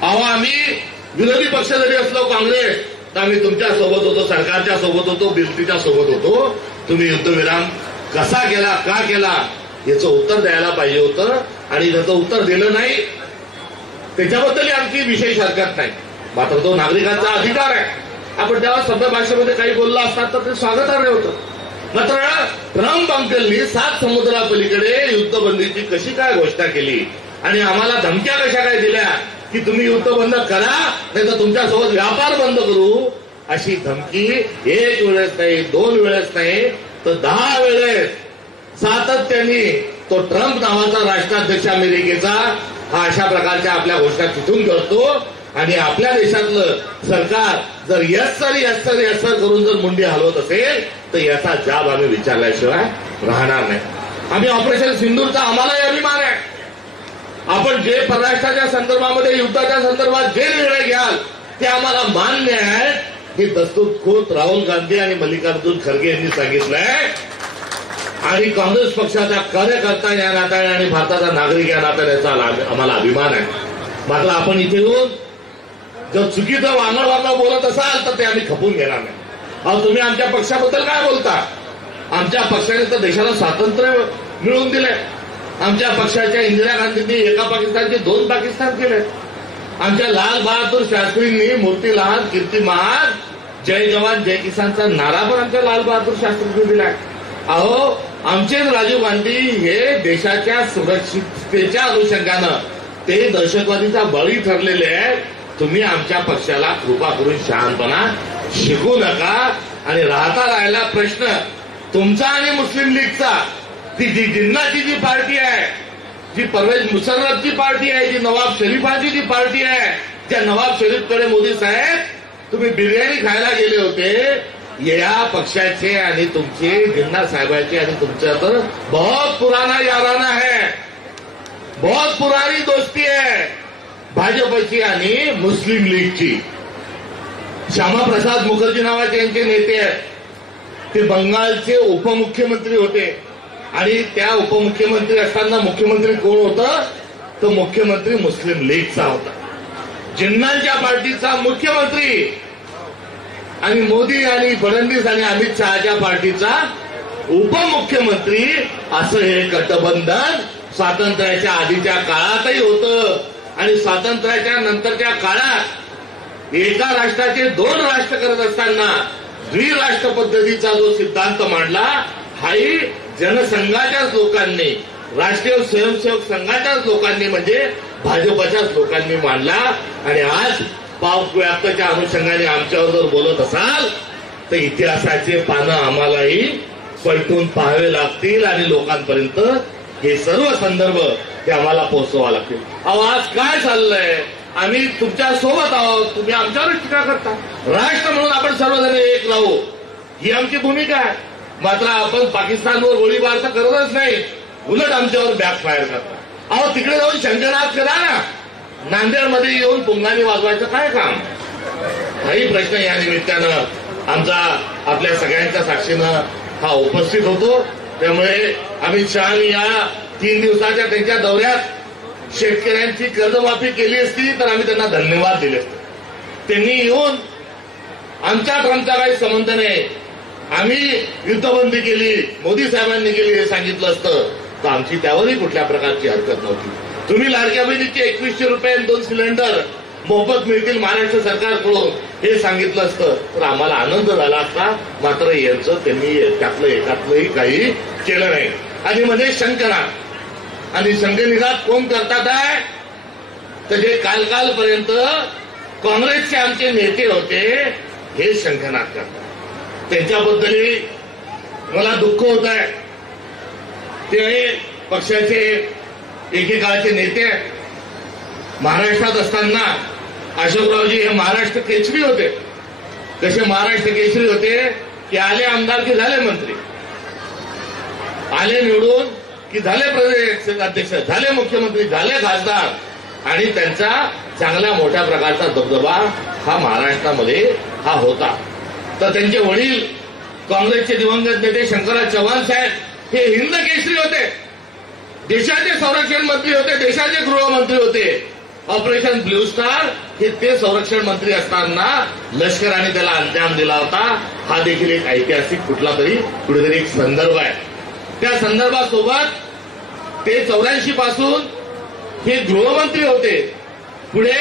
अहो, आम्ही विरोधी पक्ष जरी असलो काँग्रेस तर आम्ही तुमच्या सोबत होतो, सरकारच्या सोबत होतो, बिल्टीच्या सोबत होतो. तुम्ही युद्धविराम कसा केला, का केला याचं उत्तर द्यायला पाहिजे होतं आणि त्याचं उत्तर दिलं नाही. त्याच्याबद्दल आमची विशेष हरकत नाही. मात्र तो नागरिकांचा अधिकार आहे. आपण तेव्हा सभ्य भाषेमध्ये काही बोललं असतात तर ते स्वागतार्ह होतं. मात्र ट्रम्प अंकलनी 7 समुद्रापलीकडे युद्धबंदीची कशी काय घोषणा केली आणि आम्हाला धमक्या कशा काय दिल्या की तुम्ही युद्ध बंद करा नाही तर तुमच्यासोबत व्यापार बंद करू, अशी धमकी 1 वेळेस नाही, 2 वेळेस नाही तर 10 वेळेस सातत्याने तो ट्रम्प नावाचा राष्ट्राध्यक्ष अमेरिकेचा हा अशा प्रकारच्या आपल्या घोषणा तिथून करतो आणि आपल्या देशातलं सरकार जर यस सर करून जर मुंडी हलवत असेल तर याचा जाब आम्ही विचारल्याशिवाय राहणार नाही. आम्ही ऑपरेशन सिंदूरचा आम्हालाही अभिमान आहे. आपण जे परराष्ट्राच्या संदर्भामध्ये, युद्धाच्या संदर्भात जे निर्णय घ्याल ते आम्हाला मान्य आहे हे दस्तूर खुद राहुल गांधी आणि मल्लिकार्जुन खरगे यांनी सांगितलंय आणि काँग्रेस पक्षाचा कार्यकर्ता या नात्याने आणि भारताचा नागरिक या नात्याने याचा आम्हाला अभिमान आहे. मात्र आपण इथे येऊन जर चुकीचं वांगड बोलत असाल तर ते आम्ही खपून घेणार नाही. अहो, तुम्ही आमच्या पक्षाबद्दल काय बोलता? आमच्या पक्षाने तर देशाला स्वातंत्र्य मिळवून दिलंय. आमच्या पक्षाच्या इंदिरा गांधींनी एका पाकिस्तानचे 2 पाकिस्तान केले. आमच्या लाल बहादूर शास्त्रींनी मोतीलाल, कीर्तिमान, जय जवान जय किसानचा नारा पण आमच्या लाल बहादूर शास्त्रींनी दिलाय. अहो, आमचेच राजीव गांधी हे देशाच्या सुरक्षिततेच्या अनुषंगानं ते दहशतवादीचा बळी ठरलेले आहेत. तुम्ही आमच्या पक्षाला कृपा करून शहाणपणा शिकू नका. आणि राहिला प्रश्न तुमचा आणि मुस्लिम लीगचा, ती जी जिन्नाची जी पार्टी आहे, जी परवेज मुशर्रफची पार्टी आहे, जी नवाब शरीफाची जी पार्टी आहे, ज्या नवाब शरीफकडे मोदी साहेब तुम्ही बिर्याणी खायला गेले होते, या पक्षाचे आणि तुमचे जिन्ना साहेबांचे आणि तुमचा तर बहुत पुराना याराना है, बहुत पुरानी दोस्ती है भाजपची आणि मुस्लिम लीगची. श्यामाप्रसाद मुखर्जी नावाचे यांचे नेते आहेत. ते बंगालचे उपमुख्यमंत्री होते आणि त्या उपमुख्यमंत्री असताना मुख्यमंत्री कोण होतं? तो मुख्यमंत्री मुस्लिम लीगचा होता. जिन्नांच्या पार्टीचा मुख्यमंत्री आणि मोदी आणि फडणवीस आणि अमित शहाच्या पार्टीचा उपमुख्यमंत्री असं हे गठबंधन स्वातंत्र्याच्या आधीच्या काळातही होतं. आणि स्वातंत्र्याच्या नंतरच्या काळात एका राष्ट्राचे 2 राष्ट्र करत असताना द्विराष्ट्र पद्धतीचा जो सिद्धांत मांडला हाही जनसंघाच्याच लोकांनी, राष्ट्रीय स्वयंसेवक संघाच्याच लोकांनी म्हणजे भाजपच्याच लोकांनी मांडला. आणि आज पाक व्याप्तच्या अनुषंगाने आमच्यावर जर बोलत असाल तर इतिहासाचे पानं आम्हालाही पलटून पाहावे लागतील आणि लोकांपर्यंत हे सर्व संदर्भ ते आम्हाला पोहोचवा लागतील. अहो, आज काय चाललंय? आम्ही तुमच्या सोबत आहोत, तुम्ही आमच्यावरच टीका करता. राष्ट्र म्हणून आपण सर्वजण एक राहू ही आमची भूमिका आहे. मात्र आपण पाकिस्तानवर गोळीबार तर करतच नाही, उलट आमच्यावर बॅकफायर करता. अहो, तिकडे जाऊन शंकरनाथ करा ना, नांदेडमध्ये येऊन पुंगानी वाजवायचं काय काम? हाही प्रश्न या निमित्तानं आमचा आपल्या सगळ्यांच्या साक्षीनं हा उपस्थित होतो. त्यामुळे अमित शहानी या 3 दिवसाच्या त्यांच्या दौऱ्यात शेतकऱ्यांची कर्जमाफी केली असती तर आम्ही त्यांना धन्यवाद दिले असते. त्यांनी येऊन आमच्यात आमचा काही संबंध नाही, आम्ही युद्धबंदी केली, मोदी साहेबांनी केली हे सांगितलं असतं तर आमची त्यावरही कुठल्या प्रकारची हरकत नव्हती. तुम्ही लाडक्या बहिणीचे 2100 रुपये आणि 2 सिलेंडर मोफत मिळतील महाराष्ट्र सरकारकडून हे सांगितलं असतं तर आम्हाला आनंद झाला असता. मात्र यांचं त्यांनी त्यातलं एकातलंही काही केलं नाही. आणि म्हणजे शंकनाथ आणि शंखनिनाद कोण करतात आहे तर जे कालपर्यंत काँग्रेसचे आमचे नेते होते हे शंखनाद करतात. त्यांच्याबद्दलही मला दुःख होत आहे. ते पक्षाचे एकेकाळचे नेते महाराष्ट्रात असताना अशोकरावजी हे महाराष्ट्र केसरी होते. कसे महाराष्ट्र केसरी होते की आले आमदार की झाले मंत्री, आले निवडून की झाले प्रदेश अध्यक्ष, झाले मुख्यमंत्री, झाले खासदार आणि त्यांचा चांगल्या मोठ्या प्रकारचा दबदबा हा महाराष्ट्रामध्ये हा होता. तर त्यांचे वडील काँग्रेसचे दिवंगत नेते शंकरराव चव्हाण साहेब हे हिंद केसरी होते, देशाचे संरक्षण मंत्री होते, देशाचे गृहमंत्री होते. ऑपरेशन ब्ल्यू स्टार हे ते संरक्षण मंत्री असताना लष्कराने त्याला अंजाम दिला होता. हा देखील एक ऐतिहासिक कुठेतरी एक संदर्भ आहे. त्या संदर्भासोबत ते 84 पासून हे गृहमंत्री होते. पुढे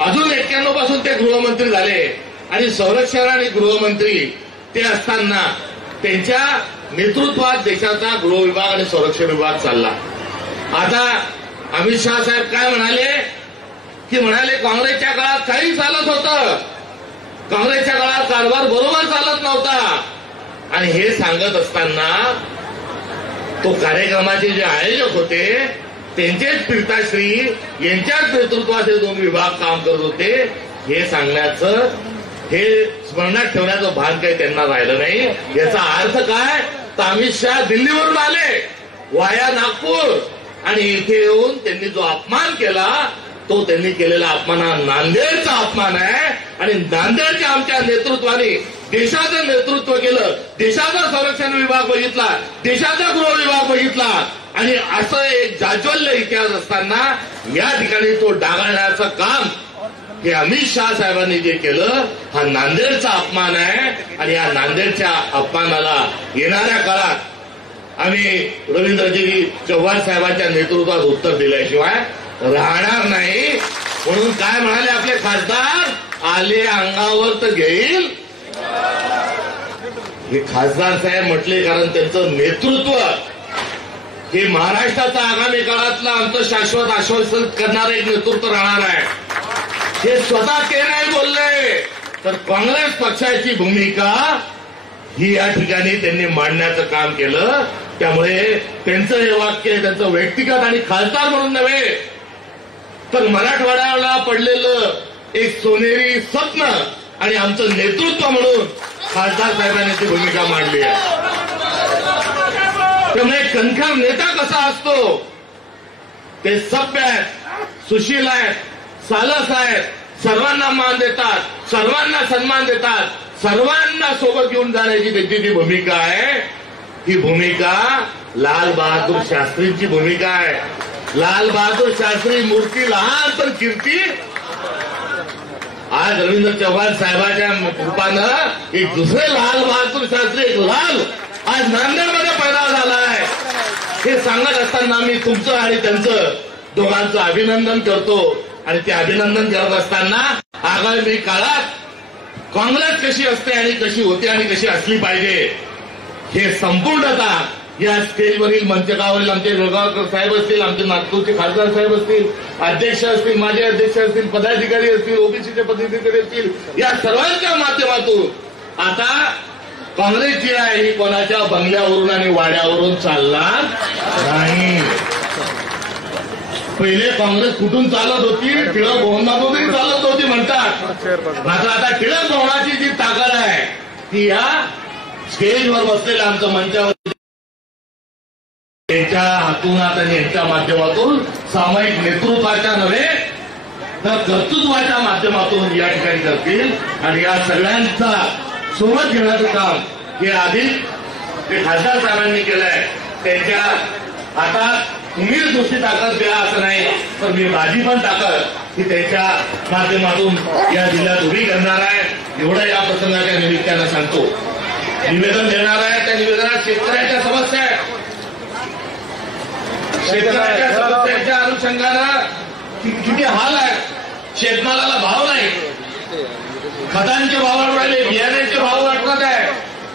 अजून 91 पासून ते गृहमंत्री झाले आणि संरक्षण आणि गृहमंत्री ते असताना त्यांच्या नेतृत्वात देशाचा गृह विभाग आणि संरक्षण विभाग चालला. आता अमित शहा साहेब काय म्हणाले की काँग्रेसच्या काळात काही चालत होतं, काँग्रेसच्या काळात कारभार बरोबर चालत नव्हता. आणि हे सांगत असताना तो कार्यक्रमाचे जे आयोजक होते त्यांचेच पिताश्री यांच्याच नेतृत्वात हे 2 विभाग काम करत होते हे सांगण्याचं, हे स्मरणात ठेवण्याचं भान काही त्यांना राहिलं नाही. याचा अर्थ काय तर अमित शहा दिल्लीवरून आले वाया नागपूर आणि इथे येऊन त्यांनी जो अपमान केला तो त्यांनी केलेला अपमान हा नांदेडचा अपमान आहे. आणि नांदेडच्या आमच्या नेतृत्वाने देशाचं नेतृत्व केलं, देशाचा संरक्षण विभाग बघितला, देशाचा गृह विभाग बघितला आणि असं एक जाज्वल्य इतिहास असताना या ठिकाणी तो डागाळण्याचं काम हे अमित शहा साहेबांनी जे केलं हा नांदेडचा अपमान आहे. आणि या नांदेडच्या अपमानाला येणाऱ्या काळात आम्ही रवींद्रजी चव्हाण साहेबांच्या नेतृत्वात उत्तर दिल्याशिवाय राहणार नाही. म्हणून काय म्हणाले आपले खासदार, आले अंगावर तर घेईल. हे खासदार साहेब म्हटले कारण त्यांचं नेतृत्व हे महाराष्ट्राचा आगामी काळातलं आमचं शाश्वत आश्वासन करणारं एक नेतृत्व राहणार आहे. हे स्वतः ते नाही बोलले तर काँग्रेस पक्षाची भूमिका ही या ठिकाणी त्यांनी मांडण्याचं काम केलं. त्यामुळे त्यांचं हे वाक्य त्यांचं व्यक्तिगत आणि खासदार म्हणून नव्हे तर मराठवाड्याला पडलेलं एक सोनेरी स्वप्न आणि आमचं नेतृत्व म्हणून खासदार साहेबांनी ती भूमिका मांडली आहे. त्यामुळे कणखर नेता कसा असतो ते सभ्य आहेत, सुशील आहेत, सालस आहेत, सर्वांना मान देतात, सर्वांना सन्मान देतात, सर्वांना सोबत घेऊन जाण्याची त्यांची जी भूमिका आहे ही भूमिका लाल बहादूर शास्त्रींची भूमिका आहे. लाल बहादूर शास्त्री मूर्ती लहान पण कीर्ती. आज रवींद्र चव्हाण साहेबांच्या रूपानं एक दुसरे लाल बहादूर शास्त्री, एक लाल आज नांदेडमध्ये पैदा झाला आहे. हे सांगत असताना मी तुमचं आणि त्यांचं दोघांचं अभिनंदन करतो. आणि ते अभिनंदन करत असताना आगामी काळात काँग्रेस कशी असते आणि कशी होते आणि कशी असली पाहिजे हे संपूर्णता या स्टेजवरील मंचकावरील आमचे जळगावकर साहेब असतील, आमचे नागपूरचे खासदार साहेब असतील, अध्यक्ष असतील, माजी अध्यक्ष असतील, पदाधिकारी असतील, ओबीसीचे पदाधिकारी असतील, या सर्वांच्या माध्यमातून आता काँग्रेस जी आहे ही कोणाच्या बंगल्यावरून आणि वाड्यावरून चालणार नाही. पहिले काँग्रेस कुठून चालत होती, टिळक भवनामधून चालत होती म्हणतात. मात्र आता टिळक भवनाची जी ताकद आहे ती या स्टेजवर बसलेल्या आमचं मंचावर त्यांच्या हातून आणि यांच्या माध्यमातून सामायिक नेतृत्वाच्या नव्हे तर कर्तृत्वाच्या माध्यमातून या ठिकाणी करतील. आणि या सगळ्यांचा सोबत घेण्याचं काम हे आधी ते खासदार साहेबांनी केलंय. त्यांच्या हातात तुम्हीच नुसती ताकद द्या असं नाही, तर मी माझी पण ताकद ही त्यांच्या माध्यमातून या जिल्ह्यात उभी करणार आहे. एवढं या प्रसंगाच्या निमित्तानं सांगतो. निवेदन देणार आहे. त्या निवेदनात शेतकऱ्यांच्या समस्या आहेत. शेतकऱ्यांच्या समस्यांच्या अनुषंगानं किती हाल आहेत. शेतमालाला भाव नाही, खतांचे भाव वाढ राहिले, बियाण्यांचे भाव वाढत आहे.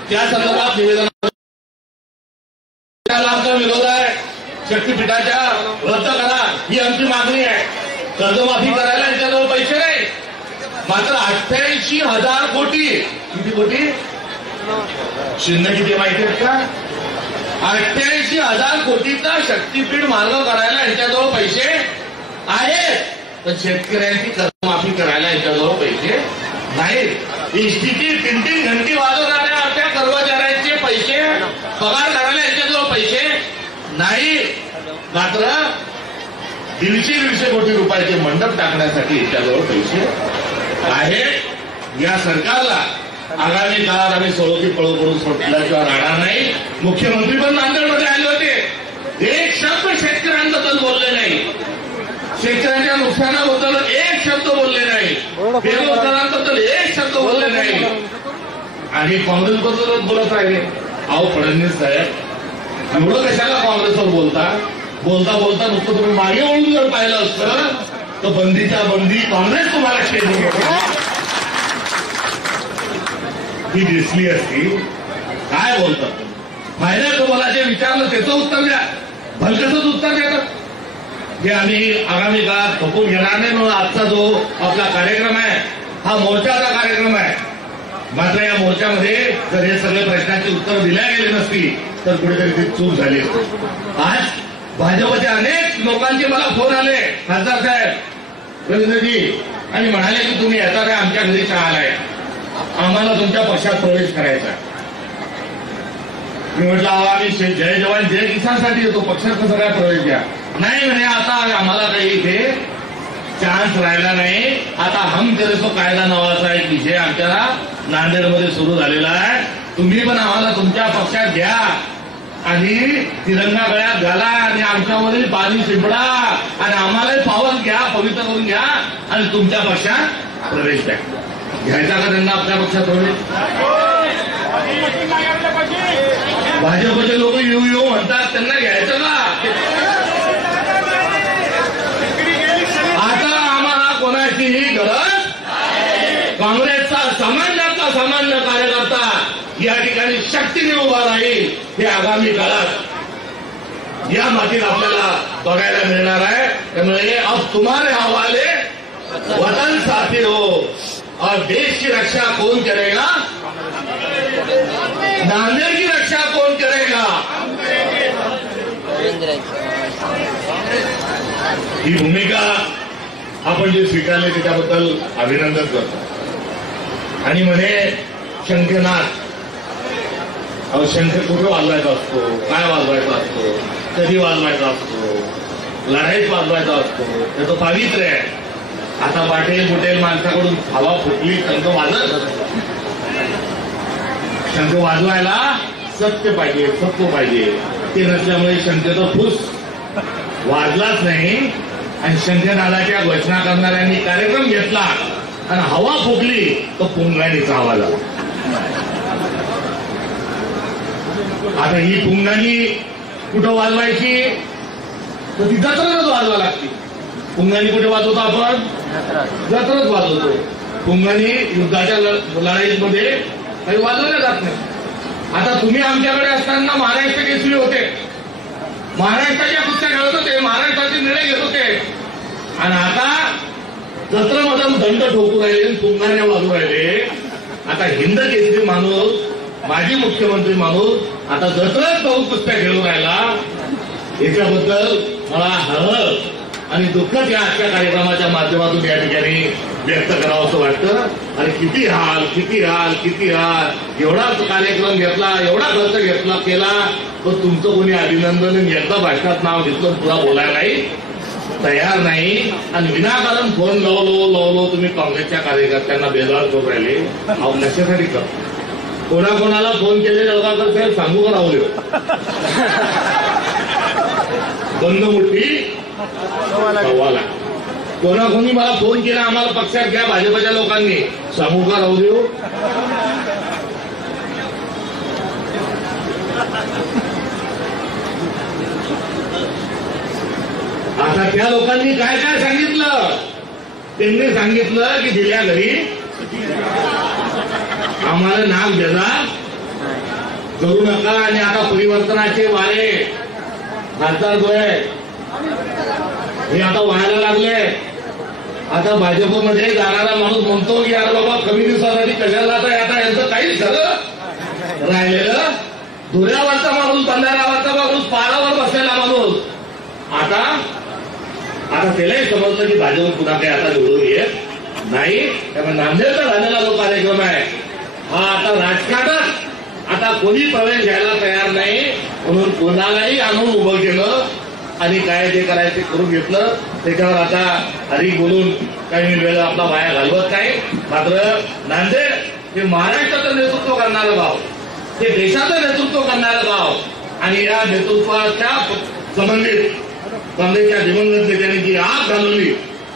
त्या संदर्भात निवेदन आमचा विरोध आहे. शक्तीपीठाच्या रद्द करा ही आमची मागणी आहे. कर्जमाफी करायला यांच्याजवळ पैसे नाही, मात्र 88,000 कोटी. किती कोटी? शिंदे किती माहिती आहेत का? 88,000 कोटीचा शक्तीपीठ मार्ग करायला यांच्याजवळ पैसे आहेत, पण शेतकऱ्यांची कर्जमाफी करायला यांच्याजवळ पैसे नाहीत. एसटीची 3-3 घंटी वाजवणाऱ्या आपल्या कर्मचाऱ्यांचे पैसे पगार करायला यांच्याजवळ पैसे नाही, मात्र 150 कोटी रुपयाचे मंडप टाकण्यासाठी यांच्याजवळ पैसे आहेत. या सरकारला आगामी काळात आम्ही सोडोकी पळू पडून सोडल्याशिवाय राहणार नाही. मुख्यमंत्री पण नांदेडमध्ये आले होते. एक शब्द शेतकऱ्यांबद्दल बोलले नाही, शेतकऱ्यांच्या नुकसानाबद्दल एक शब्द बोलले नाही, बेरोजगारांबद्दल एक शब्द बोलले नाही, आणि काँग्रेसबद्दलच बोलत राहिले. अहो फडणवीस साहेब, एवढं कशाला काँग्रेसवर बोलता बोलता नुसतं तुम्ही मागे वळून जर पाहिलं असतं तर बंदीच्या बंदी काँग्रेस तुम्हाला शेती ही दिसली असती. काय बोलतात? फायदा तुम्हाला जे विचारलं त्याचं उत्तर द्या, भलकसंच उत्तर देतात. हे आम्ही आगामी काळात थोपून घेणार नाही. म्हणून आजचा जो आपला कार्यक्रम आहे हा मोर्चाचा कार्यक्रम आहे. मात्र या मोर्चामध्ये जर हे सगळे प्रश्नांची उत्तर दिल्या गेली नसती तर कुठेतरी ती चूक झाली असती. आज भाजपचे अनेक लोकांचे मला फोन आले, खासदार साहेब रवींद्रजी, आणि म्हणाले की तुम्ही येता काय आमच्या घरी चहा आलाय, आम्हाला तुमच्या पक्षात प्रवेश करायचा. मी म्हटलं आम्ही जय जवान जय किसानसाठी येतो, पक्षात कसं काय प्रवेश घ्या? नाही म्हणे, आता आम्हाला काही इथे चान्स राहिला नाही. आता हम तेरे सो कायदा नावाचा एक विषय आमच्या नांदेडमध्ये सुरू झालेला आहे. तुम्ही पण आम्हाला तुमच्या पक्षात घ्या आणि तिरंगा गळ्यात घाला आणि आमच्यावरील पाणी शिंपडा आणि आम्हालाही पावन घ्या, पवित्र करून घ्या आणि तुमच्या पक्षात प्रवेश द्या. घ्यायचा का त्यांना आपल्या पक्षात प्रवेश? भाजपचे लोक येऊ म्हणतात, त्यांना घ्यायचं का? आता आम्हाला कोणाचीही गरज. काँग्रेसचा सामान्य कार्यकर्ता या ठिकाणी शक्तीने उभा राहील. हे आगामी काळात या मातीत आपल्याला बघायला मिळणार आहे. त्यामुळे अब तुम्हारे हवाले वतन साथी हो और देश की रक्षा कौन करेगा? नांदेड की रक्षा कौन करेगा? ही भूमिका आपण जे स्वीकारले त्याच्याबद्दल अभिनंदन करतो. आणि म्हणे शंखनाद, अहो शंख कुठे वाजवायचा असतो, काय वाजवायचा असतो, कधी वाजवायचा असतो, लढाईत वाजवायचा असतो, त्याचं पावित्र्य आहे. आता पाटील बुटेल माणसाकडून हवा फुटली, शंख वाजत. शंख वाजवायला सत्य पाहिजे, सत्व पाहिजे. ते नसल्यामुळे शंखेचा फूस वाजलाच नाही. आणि शंखनादाच्या घोषणा करणाऱ्यांनी कार्यक्रम घेतला आणि हवा फुकली तर पुंगाणीचा आवाज आला. आता ही पुंगाणी कुठं वाजवायची? तर ती जत्राच वाजवा लागते. पुंगाणी कुठे वाजवतो आपण? जत्राच वाजवतो. पुंगाणी युद्धाच्या लढाईमध्ये काही वाजवल्या जात नाही. आता तुम्ही आमच्याकडे असताना महाराष्ट्र केसरी होते, महाराष्ट्राच्या कुस्त्या खेळत होते, महाराष्ट्राचे निर्णय घेत होते, आणि आता जत्रामधून दंड ठोकू राहिले, पुंगाण्या वाजू राहिले. आता हिंद केसरी माणूस, माजी मुख्यमंत्री माणूस आता जत्राच जाऊन कुस्त्या खेळून राहिला. याच्याबद्दल मला हळद आणि दुःखच या आजच्या कार्यक्रमाच्या माध्यमातून या ठिकाणी व्यक्त करावं असं वाटतं. आणि किती हाल, किती हाल, किती हाल. एवढा कार्यक्रम घेतला, एवढा खर्च घेतला केला, पण तुमचं कोणी अभिनंदन एकदा भाषणात नाव घेतलं पुन्हा बोलायला तयार नाही. आणि विनाकारण फोन लावलो तुम्ही काँग्रेसच्या कार्यकर्त्यांना बेजार करून राहिले. अहो कशासाठी करतो? कोणाकोणाला फोन केले लोकांकडे सांगू का राहू देऊ बंद मुठी सवाल आहे. कोणाकोणी मला फोन केला आम्हाला पक्षात घ्या भाजपच्या लोकांनी सांगू का राहू देऊ. आता त्या लोकांनी काय काय सांगितलं. त्यांनी सांगितलं की दिल्या घरी आम्हाला नाक बेजा करू नका आणि आता परिवर्तनाचे वारे खासदार जो आहे हे आता व्हायला लागले. आता भाजपमध्ये जाणारा माणूस म्हणतो की अरे बाबा कमी दिवसासाठी कशाला आता यांचं काहीच झालं राहिलेलं. धुऱ्यावरचा माणूस बंधाऱ्यावरचा माणूस पारावर बसलेला माणूस आता त्यालाही समजलं की भाजप पुन्हा काही आता निवडून येत नाही. त्यामुळे नांदेडचा झालेला जो कार्यक्रम आहे हा आता राजकारणात आता कोणी प्रवेश घ्यायला तयार नाही म्हणून कोणालाही आणून उभं केलं आणि काय जे करायचं ते करून घेतलं. त्याच्यावर आता हरी बोलून काही वेळ आपला वाया घालवत नाही. मात्र नांदेड हे महाराष्ट्राचं नेतृत्व करणारं गाव, हे देशाचं नेतृत्व करणारं गाव आणि या नेतृत्वाच्या संबंधित काँग्रेसच्या दिवंगत नेत्यांनी जी आग घालवली,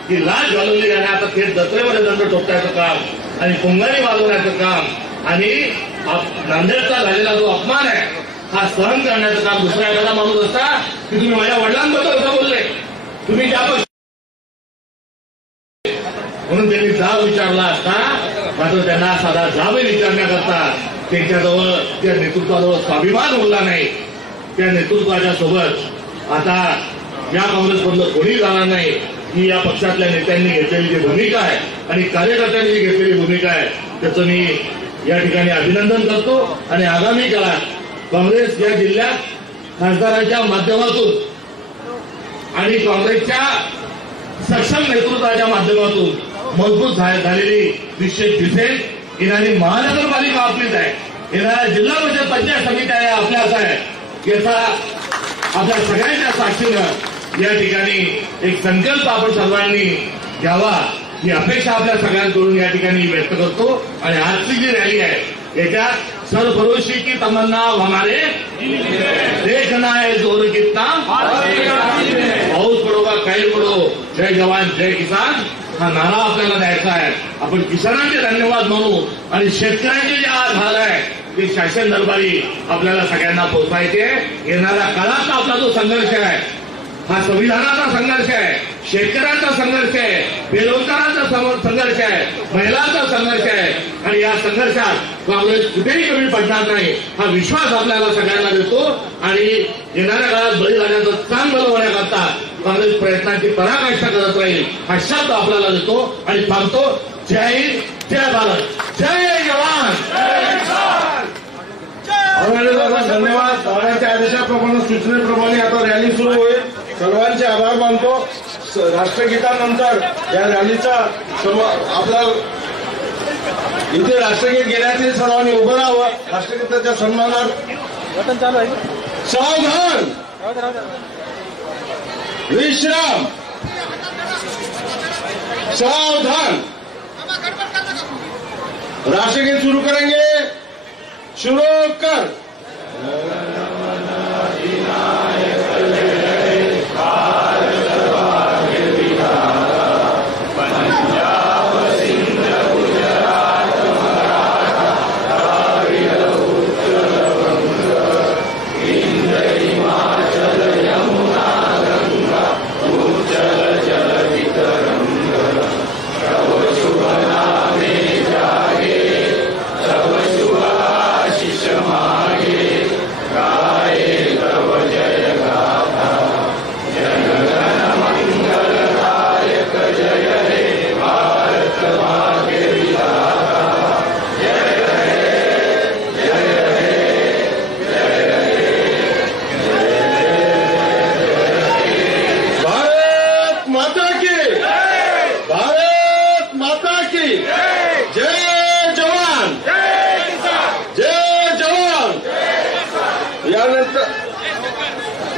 ती लाच घालवली आणि आता थेट जत्रेमध्ये दंड ठोकण्याचं काम आणि पोंगारी वाजवण्याचं काम आणि नांदेडचा झालेला जो अपमान आहे हा सहन करण्याचं काम दुसऱ्या एखादा माणूस असता की तुम्ही माझ्या वडिलांबद्दल असं बोलले, तुम्ही त्या म्हणून त्यांनी जाब विचारला असता. मात्र त्यांना साधा जाबही विचारण्याकरता त्यांच्याजवळ त्या नेतृत्वाजवळ स्वाभिमान उरला नाही. त्या नेतृत्वाच्या सोबत आता या काँग्रेसमधलं कोणी जाणार नाही. ही या पक्षातल्या नेत्यांनी घेतलेली जी भूमिका आहे आणि कार्यकर्त्यांनी जी घेतलेली भूमिका आहे त्याचं मी या ठिकाणी अभिनंदन करतो. आणि आगामी काळात काँग्रेस या जिल्ह्यात खासदारांच्या माध्यमातून आणि काँग्रेसच्या सक्षम नेतृत्वाच्या माध्यमातून मजबूत झालेली निश्चित दिसेल. येणारी महानगरपालिका आपलीच आहे, येणाऱ्या जिल्हा परिषद पंचायत समित्या आपल्याच आहे. याचा आपल्या सगळ्यांच्या साक्षीनं या ठिकाणी एक संकल्प आपण सर्वांनी घ्यावा ही अपेक्षा आपल्या सगळ्यांकडून या ठिकाणी व्यक्त करतो. आणि आजची जी रॅली आहे याच्यात सरफरोशी की तमन्ना हमारे देखना है जोर कितना पाऊस पडो का काही पडो जय जवान जय किसान हा नारा आपल्याला द्यायचा आहे. आपण किसानांचे धन्यवाद मानू आणि शेतकऱ्यांचे जे आज हाल आहे ते शासन दरबारी आपल्याला सगळ्यांना पोहोचायचे. येणाऱ्या काळात आपला जो संघर्ष आहे हा संविधानाचा संघर्ष आहे, शेतकऱ्यांचा संघर्ष आहे, बेरोजगारांचा संघर्ष आहे, महिलांचा संघर्ष आहे आणि या संघर्षात काँग्रेस कुठेही कमी पडणार नाही हा विश्वास आपल्याला सगळ्यांना देतो. आणि येणाऱ्या काळात बळी झाल्याचं चांग बल होण्याकरता काँग्रेस प्रयत्नांची पराकाष्ठा करत राहील हा शब्द आपल्याला देतो आणि थांबतो. जय हिंद, जय भारत, जय जवान. धन्यवाद. दादाच्या आदेशाप्रमाणे सूचनेप्रमाणे आता रॅली सुरू होईल. सर्वांचे आभार मानतो. राष्ट्रगीतानंतर या रॅलीचा सर्व आपला इथे राष्ट्रगीत घेण्याचे सर्वांनी उभं राहावं. राष्ट्रगीताच्या सन्मानात सावधान, विश्राम, सावधान. राष्ट्रगीत शुरू करेंगे. शुरू कर.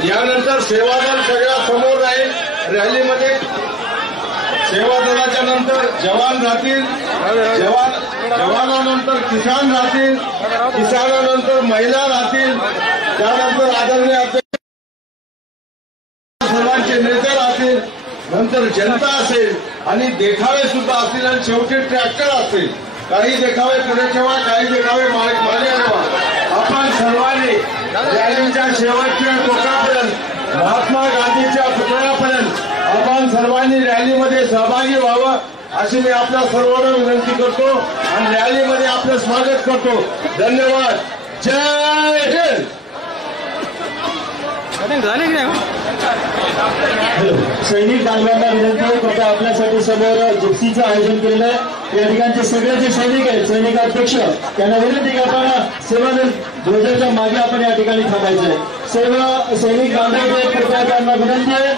यानंतर सेवादल सगळ्या समोर राहील. रॅलीमध्ये सेवादलाच्या नंतर जवान राहतील. जवान जवानानंतर किसान राहतील, किसानानंतर महिला राहतील, त्यानंतर आदरणीय अध्यक्ष सर्वांचे नेते राहतील, नंतर जनता असेल आणि देखावे सुद्धा असतील आणि शेवटी ट्रॅक्टर असतील. काही देखावे पुढे ठेवा, काही देखावे मागे ठेवा. आपण सर्वांनी रॅलीच्या शेवटच्या टोकापर्यंत महात्मा गांधीच्या पुतळ्यापर्यंत आपण सर्वांनी रॅलीमध्ये सहभागी व्हावं अशी मी आपल्या सर्वांना विनंती करतो आणि रॅलीमध्ये आपलं स्वागत करतो. धन्यवाद. जय हिंद. सैनिक बांधवांना विनंती करतो, आपल्यासाठी समोर जिप्सीचं आयोजन केलेलं आहे. या ठिकाणचे सगळे जे सैनिक आहेत, सैनिक अध्यक्ष, त्यांना विनंती करताना सेवादल ध्वजाच्या मागे आपण या ठिकाणी थांबायचंय. सर्व सैनिक बांधव कृपया त्यांना विनंती आहे.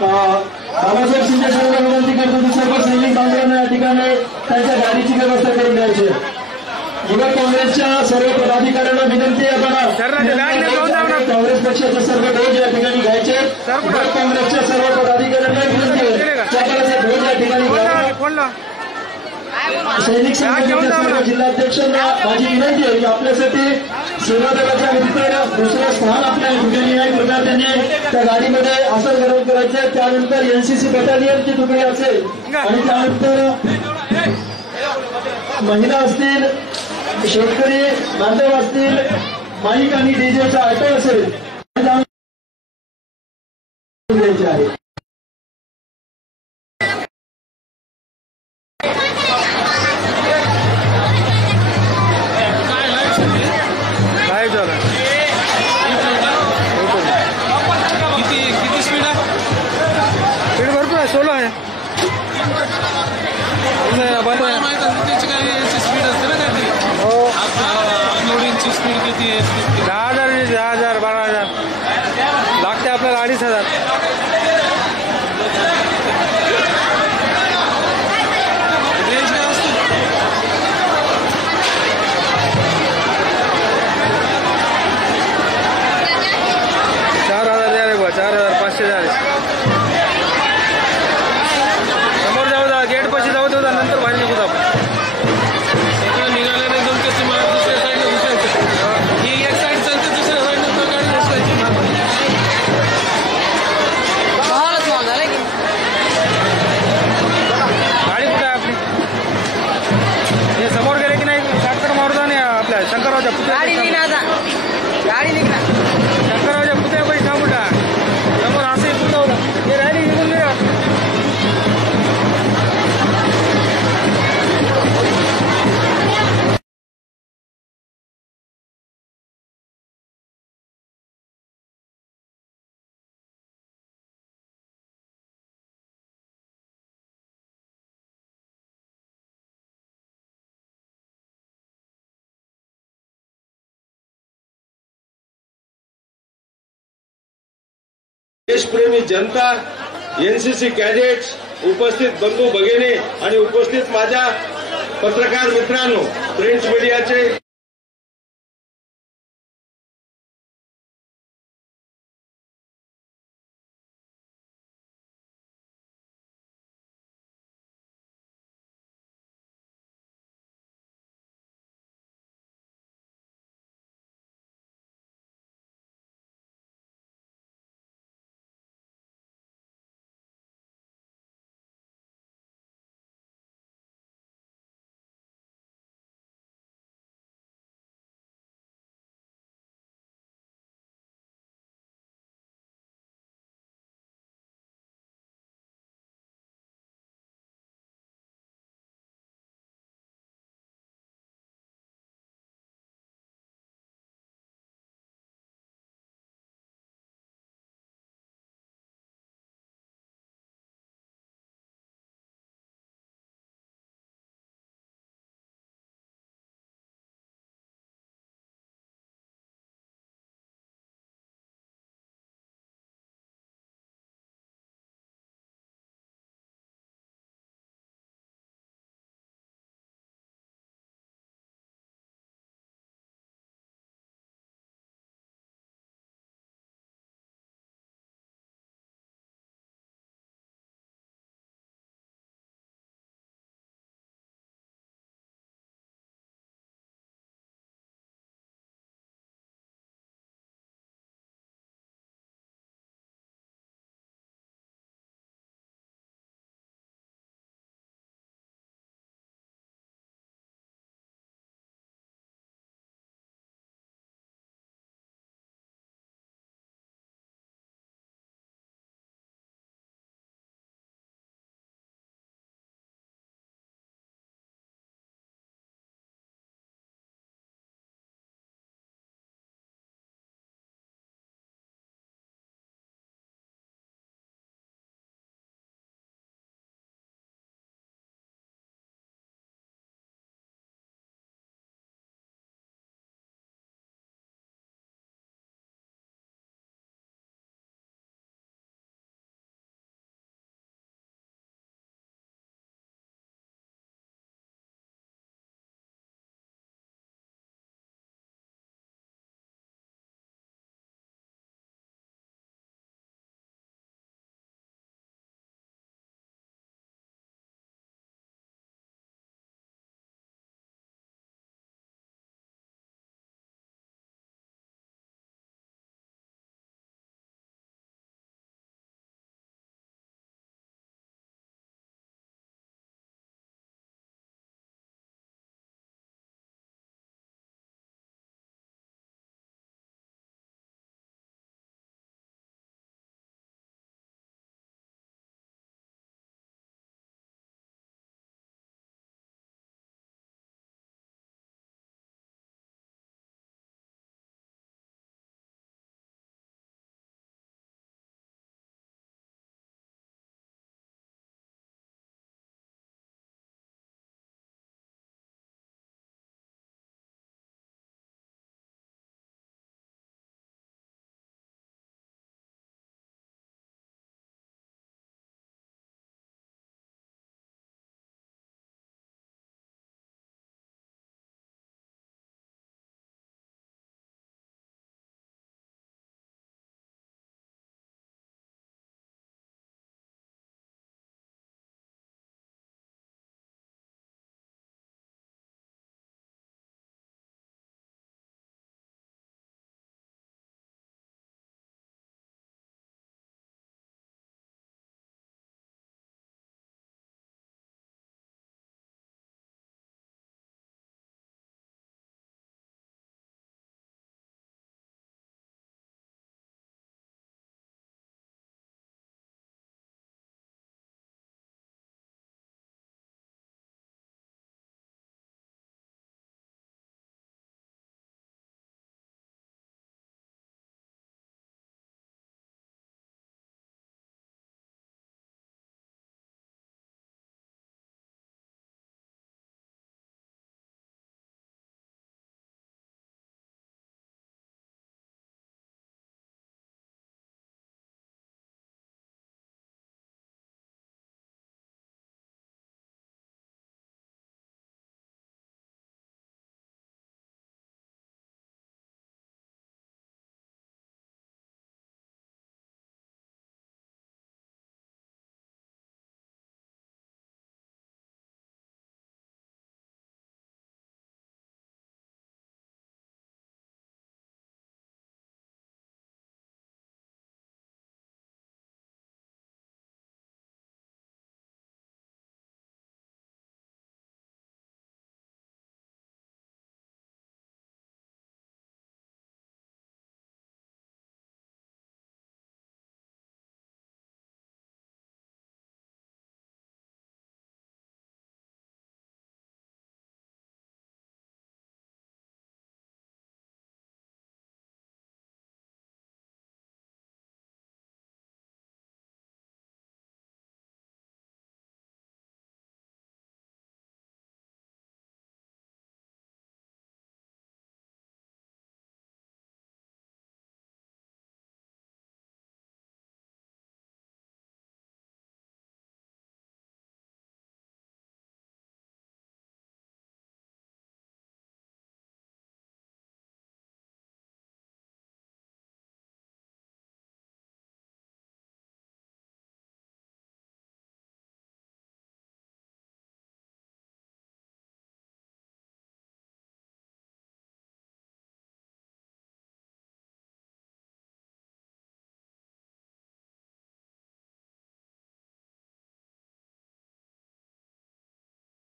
बाबासाहेब शिंदे साहेबांना विनंती करतो की सर्व सैनिक बांधवांना या ठिकाणी त्यांच्या गाडीची व्यवस्था करून द्यायची. युवक काँग्रेसच्या सर्व पदाधिकाऱ्यांना विनंती आहे बघा, काँग्रेस पक्षाचे सर्व ध्वज या ठिकाणी घ्यायचे. युवक काँग्रेसच्या सर्व पदाधिकाऱ्यांना विनंती आहे त्याकडे ध्वज या ठिकाणी घ्या. सैनिक संघटनेच्या सर्व जिल्हाध्यक्षांना माझी विनंती आहे की आपल्यासाठी सेवा दलाच्या व्यतिरिक्त दुसरं स्थान आपल्या ठिकाणी आहे. कृपया त्यांनी त्या गाडीमध्ये आसन ग्रहण करायचं. त्यानंतर एनसीसी बटालियनची तुकडी असेल आणि त्यानंतर महिला असतील, शेतकरी बांधव असतील, माईक आणि डीजेचा आयटम असेल द्यायचे आहे. किती स्पीड आहे? स्पीड भरपूर आहे, 16 आहे. त्याची काही स्पीड असते ना काहीतरी. हो, अपलोडिंगची स्पीड किती आहे? 10,000, 10,000, 12,000 लागते आपल्याला. 2,500. रेंज काय असते? 4,000 द्या रे बा, 4,500 द्या रे. समोर जाऊ द्या, गेट पाशी जाऊ द्या, नंतर बाहेर निघू आपण. निघाल्याने दोन कशी मला दुसऱ्या साईडला दुसऱ्या ही एक साईड चालते, दुसऱ्या साईडला तो गाडी रस्त्याची गाडी कुठे आहे आपली? हे समोर गेले की नाही शॉर्टकट मारू आणि आपल्या शंकररावच्या शंकररावच्या पुतळ्यापाशी थांबू टाक. समोर असंही पुतवलं हे रॅली निघून गेला. देशप्रेमी जनता, एनसीसी कॅडेट्स, उपस्थित बंधू भगिनी आणि उपस्थित माझ्या पत्रकार मित्रांनो, प्रिंट मीडियाचे